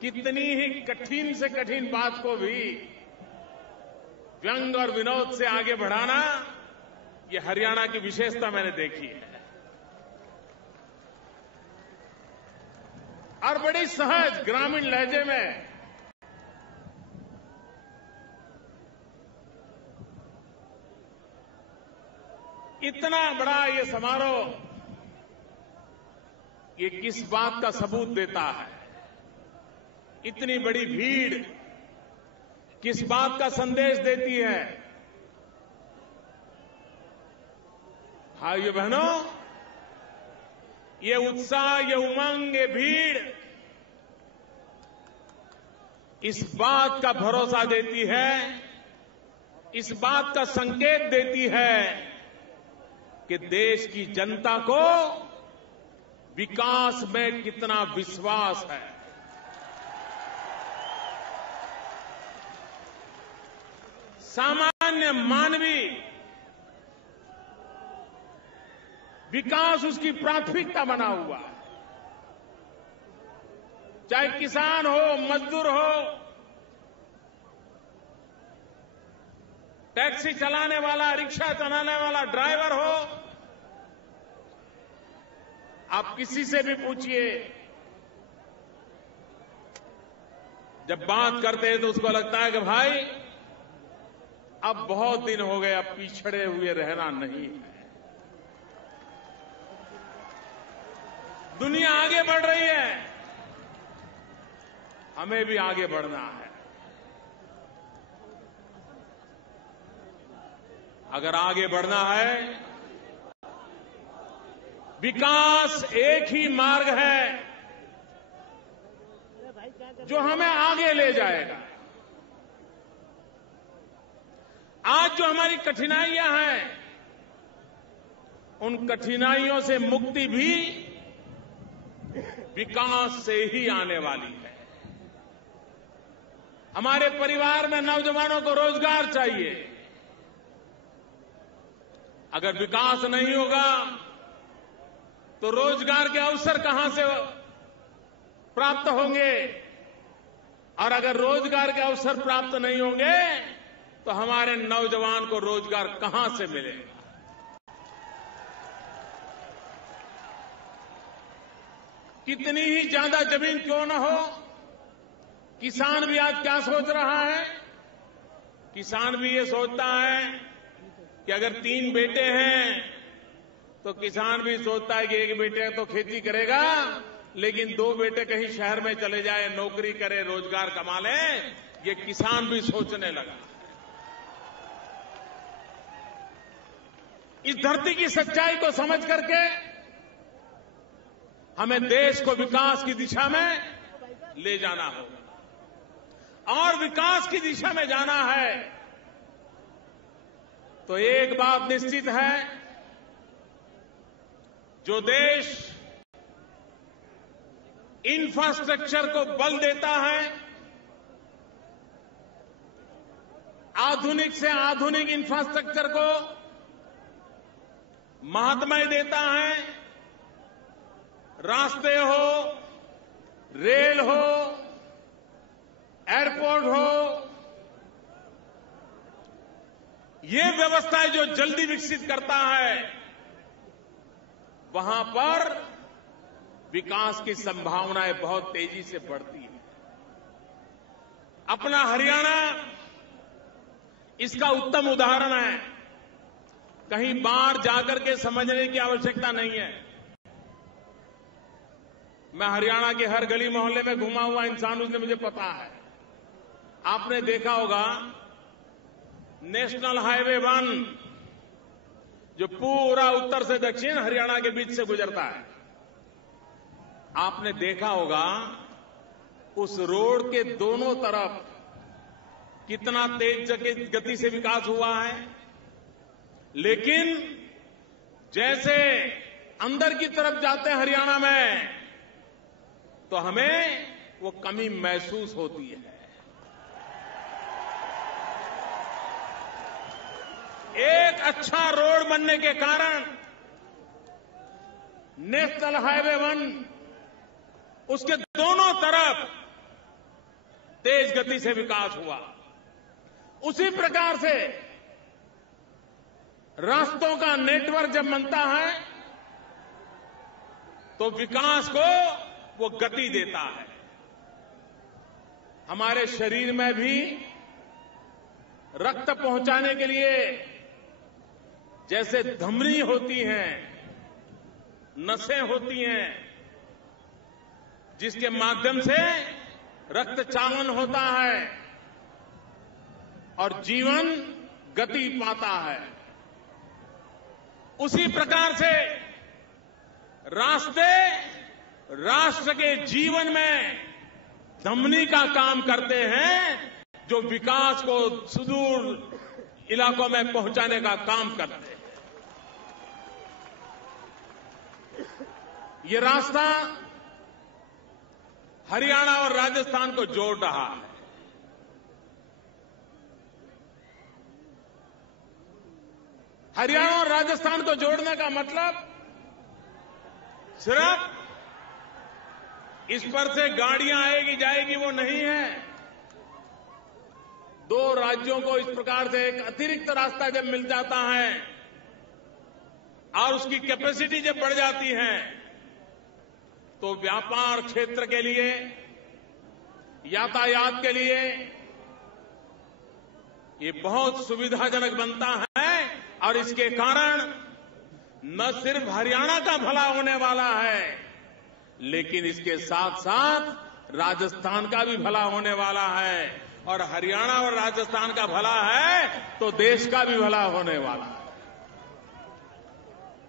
कितनी ही कठिन से कठिन बात को भी व्यंग और विनोद से आगे बढ़ाना, यह हरियाणा की विशेषता मैंने देखी है। और बड़ी सहज ग्रामीण लहजे में इतना बड़ा ये समारोह, ये किस बात का सबूत देता है? इतनी बड़ी भीड़ किस बात का संदेश देती है? भाइयों बहनों, ये उत्साह, ये उमंग, ये भीड़ इस बात का भरोसा देती है, इस बात का संकेत देती है कि देश की जनता को विकास में कितना विश्वास है। सामान्य मानवी विकास उसकी प्राथमिकता बना हुआ है। चाहे किसान हो, मजदूर हो, टैक्सी चलाने वाला, रिक्शा चलाने वाला, ड्राइवर हो, आप किसी से भी पूछिए, जब बात करते हैं तो उसको लगता है कि भाई अब बहुत दिन हो गए, अब पिछड़े हुए रहना नहीं है। दुनिया आगे बढ़ रही है, हमें भी आगे बढ़ना है। अगर आगे बढ़ना है, विकास एक ही मार्ग है जो हमें आगे ले जाएगा। आज जो हमारी कठिनाइयां हैं, उन कठिनाइयों से मुक्ति भी विकास से ही आने वाली है। हमारे परिवार में नौजवानों को रोजगार चाहिए। अगर विकास नहीं होगा तो रोजगार के अवसर कहां से प्राप्त होंगे? और अगर रोजगार के अवसर प्राप्त नहीं होंगे तो हमारे नौजवान को रोजगार कहां से मिलेगा? कितनी ही ज्यादा जमीन क्यों न हो, किसान भी आज क्या सोच रहा है? किसान भी ये सोचता है कि अगर 3 बेटे हैं तो किसान भी सोचता है कि एक बेटे तो खेती करेगा, लेकिन 2 बेटे कहीं शहर में चले जाए, नौकरी करे, रोजगार कमा ले। ये किसान भी सोचने लगा। इस धरती की सच्चाई को समझ करके हमें देश को विकास की दिशा में ले जाना होगा। और विकास की दिशा में जाना है तो एक बात निश्चित है, जो देश इंफ्रास्ट्रक्चर को बल देता है, आधुनिक से आधुनिक इंफ्रास्ट्रक्चर को महात्म्य देता है, रास्ते हो, रेल हो, एयरपोर्ट हो, ये व्यवस्थाएं जो जल्दी विकसित करता है, वहां पर विकास की संभावनाएं बहुत तेजी से बढ़ती है। अपना हरियाणा इसका उत्तम उदाहरण है। कहीं बाहर जाकर के समझने की आवश्यकता नहीं है। मैं हरियाणा के हर गली मोहल्ले में घुमा हुआ इंसान हूं, इसलिए मुझे पता है। आपने देखा होगा नेशनल हाईवे 1 जो पूरा उत्तर से दक्षिण हरियाणा के बीच से गुजरता है, आपने देखा होगा उस रोड के दोनों तरफ कितना तेज गति से विकास हुआ है। लेकिन जैसे अंदर की तरफ जाते हैं हरियाणा में, तो हमें वो कमी महसूस होती है। एक अच्छा रोड बनने के कारण नेशनल हाईवे 1 उसके दोनों तरफ तेज गति से विकास हुआ। उसी प्रकार से रास्तों का नेटवर्क जब बनता है तो विकास को वो गति देता है। हमारे शरीर में भी रक्त पहुंचाने के लिए जैसे धमनी होती हैं, नसें होती हैं, जिसके माध्यम से रक्त चालन होता है और जीवन गति पाता है। उसी प्रकार से रास्ते राष्ट्र के जीवन में धमनी का काम करते हैं, जो विकास को सुदूर इलाकों में पहुंचाने का काम करते हैं। ये रास्ता हरियाणा और राजस्थान को जोड़ रहा है। हरियाणा और राजस्थान को जोड़ने का मतलब सिर्फ इस पर से गाड़ियां आएगी जाएगी वो नहीं है। दो राज्यों को इस प्रकार से एक अतिरिक्त रास्ता जब मिल जाता है और उसकी कैपेसिटी जब बढ़ जाती है, तो व्यापार क्षेत्र के लिए, यातायात के लिए ये बहुत सुविधाजनक बनता है और इसके कारण न सिर्फ हरियाणा का भला होने वाला है, लेकिन इसके साथ साथ राजस्थान का भी भला होने वाला है। और हरियाणा और राजस्थान का भला है तो देश का भी भला होने वाला है।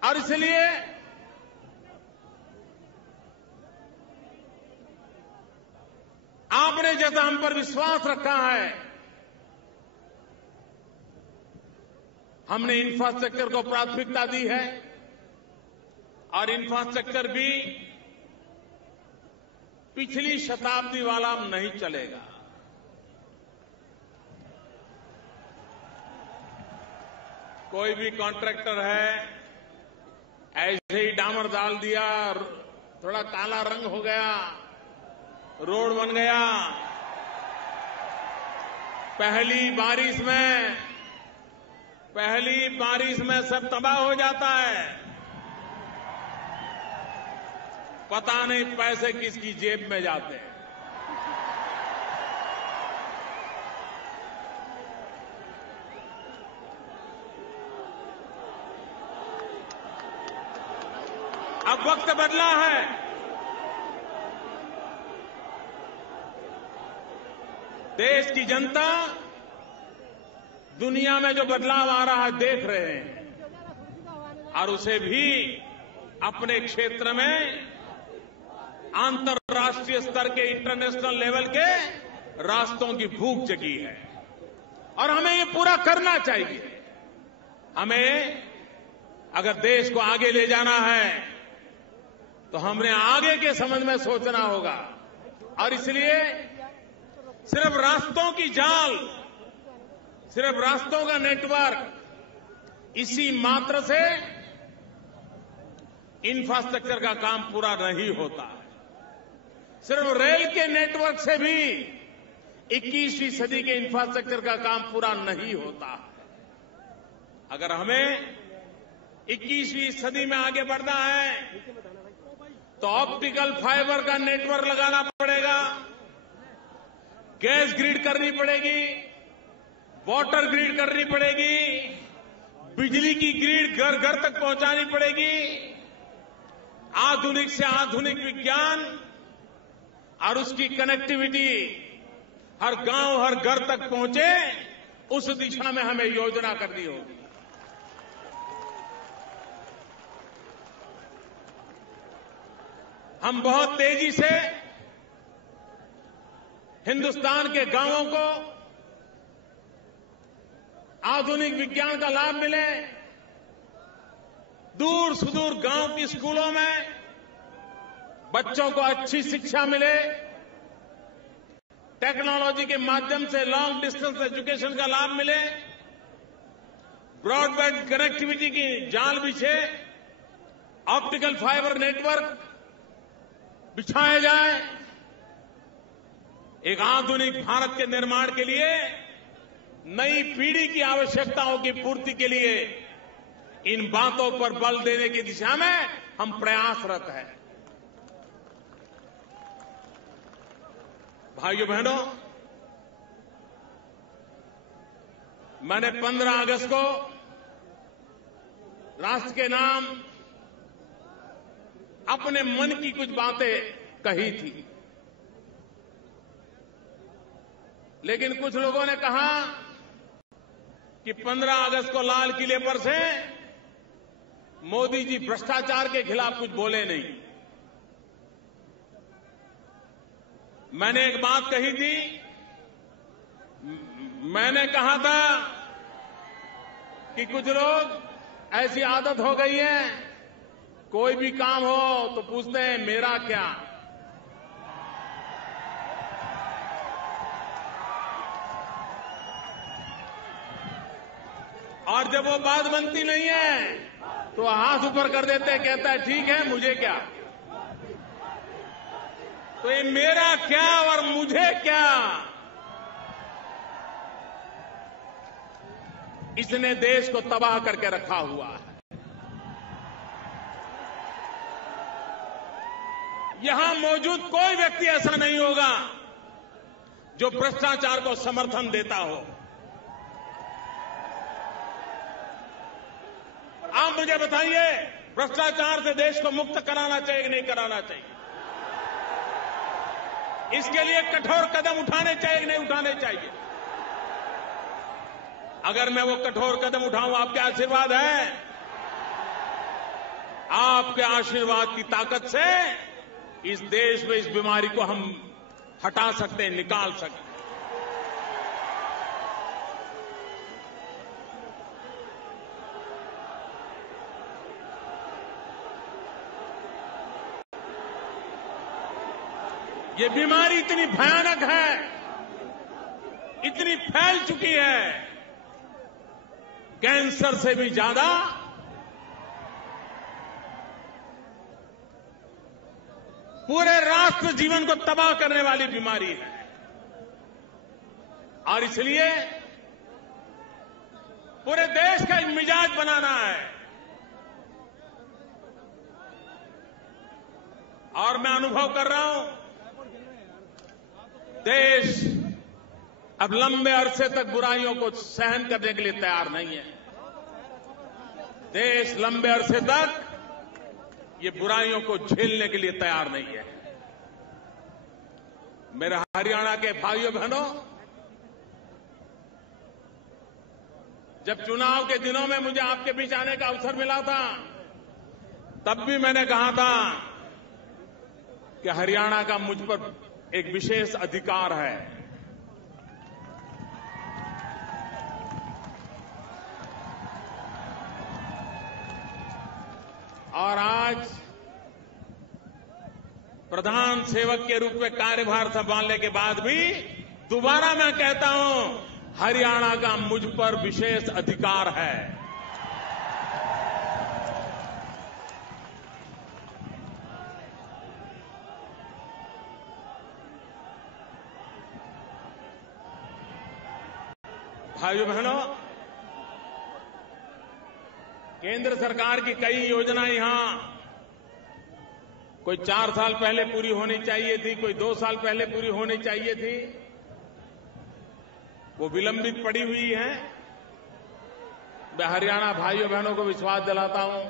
और इसलिए आपने जैसा हम पर विश्वास रखा है, हमने इंफ्रास्ट्रक्चर को प्राथमिकता दी है और इंफ्रास्ट्रक्चर भी पिछली शताब्दी वाला नहीं चलेगा। कोई भी कॉन्ट्रैक्टर है, ऐसे ही डामर डाल दिया, थोड़ा काला रंग हो गया, रोड बन गया, पहली बारिश में सब तबाह हो जाता है। पता नहीं पैसे किसकी जेब में जाते हैं। अब वक्त बदला है। देश की जनता दुनिया में जो बदलाव आ रहा है देख रहे हैं और उसे भी अपने क्षेत्र में अंतर्राष्ट्रीय स्तर के, इंटरनेशनल लेवल के रास्तों की भूख जगी है और हमें ये पूरा करना चाहिए। हमें अगर देश को आगे ले जाना है तो हमने आगे के संबंध में सोचना होगा और इसलिए सिर्फ रास्तों की जाल, सिर्फ रास्तों का नेटवर्क, इसी मात्र से इंफ्रास्ट्रक्चर का काम पूरा नहीं होता है। सिर्फ रेल के नेटवर्क से भी 21वीं सदी के इंफ्रास्ट्रक्चर का काम पूरा नहीं होता है। अगर हमें 21वीं सदी में आगे बढ़ना है तो ऑप्टिकल फाइबर का नेटवर्क लगाना पड़ेगा, गैस ग्रिड करनी पड़ेगी, वाटर ग्रिड करनी पड़ेगी, बिजली की ग्रिड घर घर तक पहुंचानी पड़ेगी। आधुनिक से आधुनिक विज्ञान और उसकी कनेक्टिविटी हर गांव, हर घर तक पहुंचे, उस दिशा में हमें योजना करनी होगी। हम बहुत तेजी से हिंदुस्तान के गांवों को आधुनिक विज्ञान का लाभ मिले, दूर सुदूर गांव की स्कूलों में बच्चों को अच्छी शिक्षा मिले, टेक्नोलॉजी के माध्यम से लॉन्ग डिस्टेंस एजुकेशन का लाभ मिले, ब्रॉडबैंड कनेक्टिविटी की जाल बिछे, ऑप्टिकल फाइबर नेटवर्क बिछाए जाए। एक आधुनिक भारत के निर्माण के लिए, नई पीढ़ी की आवश्यकताओं की पूर्ति के लिए इन बातों पर बल देने की दिशा में हम प्रयासरत हैं। भाइयों बहनों, मैंने 15 अगस्त को राष्ट्र के नाम अपने मन की कुछ बातें कही थी, लेकिन कुछ लोगों ने कहा कि 15 अगस्त को लाल किले पर से मोदी जी भ्रष्टाचार के खिलाफ कुछ बोले नहीं। मैंने एक बात कही थी, मैंने कहा था कि कुछ लोग ऐसी आदत हो गई है, कोई भी काम हो तो पूछते हैं मेरा क्या। और जब वो बात बनती नहीं है तो हाथ ऊपर कर देते हैं, कहता है ठीक है मुझे क्या। तो ये मेरा क्या और मुझे क्या, इसने देश को तबाह करके रखा हुआ है। यहां मौजूद कोई व्यक्ति ऐसा नहीं होगा जो भ्रष्टाचार को समर्थन देता हो। आप मुझे बताइए, भ्रष्टाचार से देश को मुक्त कराना चाहिए कि नहीं कराना चाहिए? इसके लिए कठोर कदम उठाने चाहिए कि नहीं उठाने चाहिए? अगर मैं वो कठोर कदम उठाऊं, आपके आशीर्वाद है, आपके आशीर्वाद की ताकत से इस देश में इस बीमारी को हम हटा सकते हैं, निकाल सकते हैं। ये बीमारी इतनी भयानक है, इतनी फैल चुकी है, कैंसर से भी ज्यादा पूरे राष्ट्र जीवन को तबाह करने वाली बीमारी है। और इसलिए पूरे देश का एक मिजाज बनाना है। और मैं अनुभव कर रहा हूं, देश अब लंबे अरसे तक बुराइयों को सहन करने के लिए तैयार नहीं है। देश लंबे अरसे तक ये बुराइयों को झेलने के लिए तैयार नहीं है। मेरे हरियाणा के भाइयों बहनों, जब चुनाव के दिनों में मुझे आपके बीच आने का अवसर मिला था, तब भी मैंने कहा था कि हरियाणा का मुझ पर एक विशेष अधिकार है। और आज प्रधान सेवक के रूप में कार्यभार संभालने के बाद भी दोबारा मैं कहता हूं, हरियाणा का मुझ पर विशेष अधिकार है। भाइयों बहनों, केंद्र सरकार की कई योजनाएं यहां कोई 4 साल पहले पूरी होनी चाहिए थी, कोई 2 साल पहले पूरी होनी चाहिए थी, वो विलंबित पड़ी हुई है। मैं हरियाणा भाइयों बहनों को विश्वास दिलाता हूं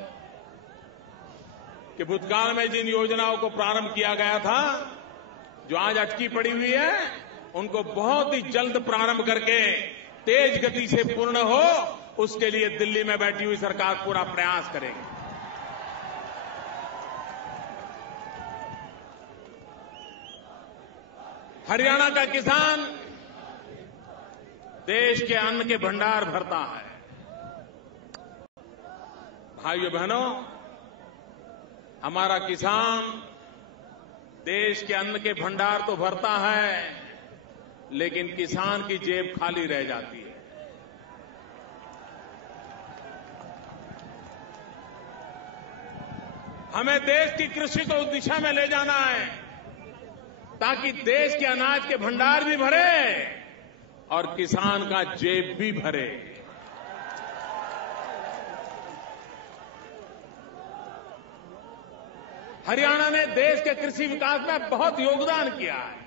कि भूतकाल में जिन योजनाओं को प्रारंभ किया गया था, जो आज अटकी पड़ी हुई है, उनको बहुत ही जल्द प्रारंभ करके तेज गति से पूर्ण हो, उसके लिए दिल्ली में बैठी हुई सरकार पूरा प्रयास करेगी। हरियाणा का किसान देश के अन्न के भंडार भरता है। भाइयों बहनों, हमारा किसान देश के अन्न के भंडार तो भरता है, लेकिन किसान की जेब खाली रह जाती है। हमें देश की कृषि को उस दिशा में ले जाना है ताकि देश के अनाज के भंडार भी भरे और किसान का जेब भी भरे। हरियाणा ने देश के कृषि विकास में बहुत योगदान किया है।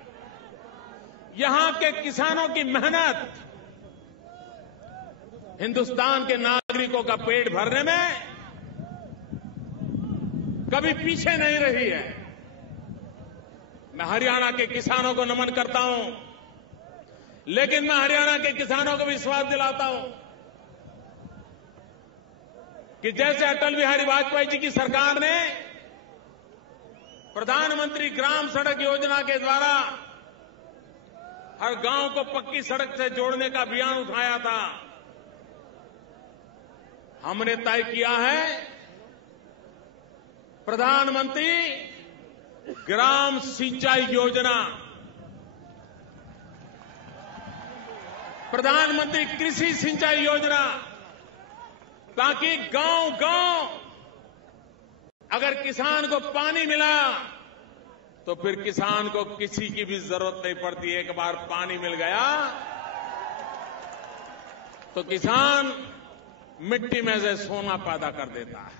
यहां के किसानों की मेहनत हिंदुस्तान के नागरिकों का पेट भरने में कभी पीछे नहीं रही है। मैं हरियाणा के किसानों को नमन करता हूं, लेकिन मैं हरियाणा के किसानों को विश्वास दिलाता हूं कि जैसे अटल बिहारी वाजपेयी जी की सरकार ने प्रधानमंत्री ग्राम सड़क योजना के द्वारा हर गांव को पक्की सड़क से जोड़ने का अभियान उठाया था, हमने तय किया है प्रधानमंत्री ग्राम सिंचाई योजना, प्रधानमंत्री कृषि सिंचाई योजना, ताकि गांव-गांव अगर किसान को पानी मिला तो फिर किसान को किसी की भी जरूरत नहीं पड़ती। एक बार पानी मिल गया तो किसान मिट्टी में से सोना पैदा कर देता है।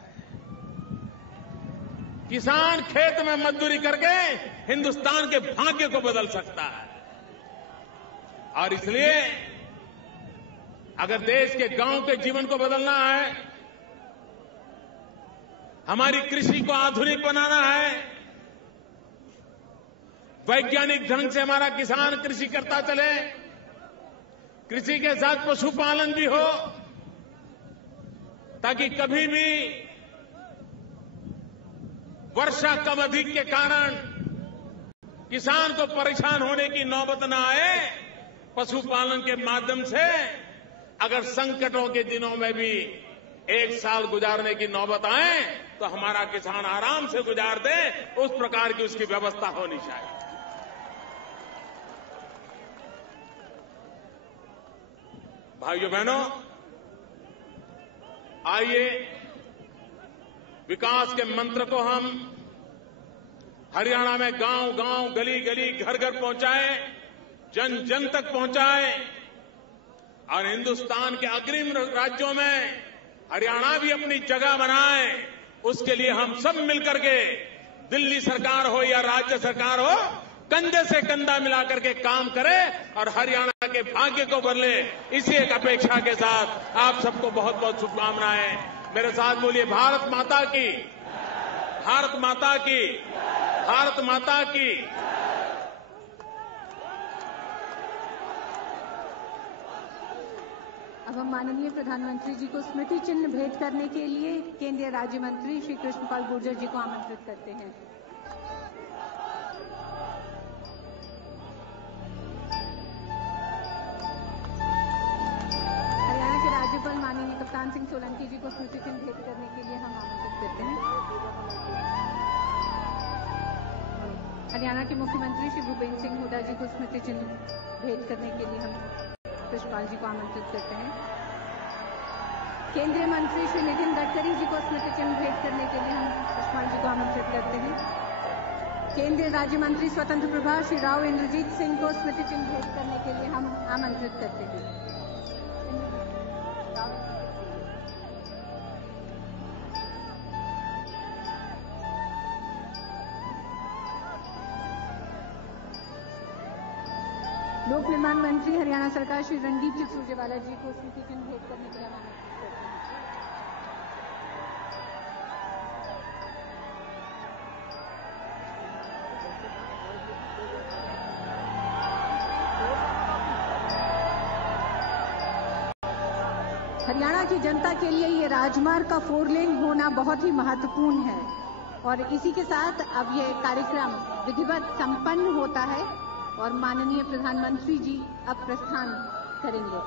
किसान खेत में मजदूरी करके हिंदुस्तान के भाग्य को बदल सकता है। और इसलिए अगर देश के गांव के जीवन को बदलना है, हमारी कृषि को आधुनिक बनाना है, वैज्ञानिक ढंग से हमारा किसान कृषि करता चले, कृषि के साथ पशुपालन भी हो, ताकि कभी भी वर्षा कम अधिक के कारण किसान को परेशान होने की नौबत न आए। पशुपालन के माध्यम से अगर संकटों के दिनों में भी एक साल गुजारने की नौबत आए तो हमारा किसान आराम से गुजार दे, उस प्रकार की उसकी व्यवस्था होनी चाहिए। भाइयों बहनों, आइए विकास के मंत्र को हम हरियाणा में गांव-गांव, गली-गली, घर-घर पहुंचाएं, जन-जन तक पहुंचाएं और हिंदुस्तान के अग्रिम राज्यों में हरियाणा भी अपनी जगह बनाए। उसके लिए हम सब मिलकर के, दिल्ली सरकार हो या राज्य सरकार हो, कंधे से कंधा मिलाकर के काम करें और हरियाणा के भाग्य को बदले। इसी एक अपेक्षा के साथ आप सबको बहुत बहुत शुभकामनाएं। मेरे साथ बोलिए भारत माता की, भारत माता की, भारत माता की। अब हम माननीय प्रधानमंत्री जी को स्मृति चिन्ह भेंट करने के लिए केंद्रीय राज्य मंत्री श्री कृष्णपाल गुर्जर जी को आमंत्रित करते हैं। हरियाणा के राज्यपाल माननीय कप्तान सिंह सोलंकी जी को स्मृति चिन्ह भेंट करने के लिए हम आमंत्रित करते हैं। हरियाणा के मुख्यमंत्री श्री भूपेंद्र सिंह हुड्डा जी को स्मृति चिन्ह भेंट करने के लिए हम कृष्णपाल जी को आमंत्रित करते हैं। केंद्रीय मंत्री श्री नितिन गडकरी जी को स्मृति चिन्ह भेंट करने के लिए हम कृष्णपाल जी को आमंत्रित करते हैं। केंद्रीय राज्य मंत्री स्वतंत्र प्रभार श्री राव इंद्रजीत सिंह को स्मृति चिन्ह भेंट करने के लिए हम आमंत्रित करते हैं। लोक निर्माण मंत्री हरियाणा सरकार श्री रणदीप सिंह सुरजेवाला जी को स्मृति चिन्ह भेंट करने के लिए आमंत्रित करते हैं। हरियाणा की जनता के लिए ये राजमार्ग का 4 लेन होना बहुत ही महत्वपूर्ण है और इसी के साथ अब ये कार्यक्रम विधिवत संपन्न होता है और माननीय प्रधानमंत्री जी अब प्रस्थान करेंगे।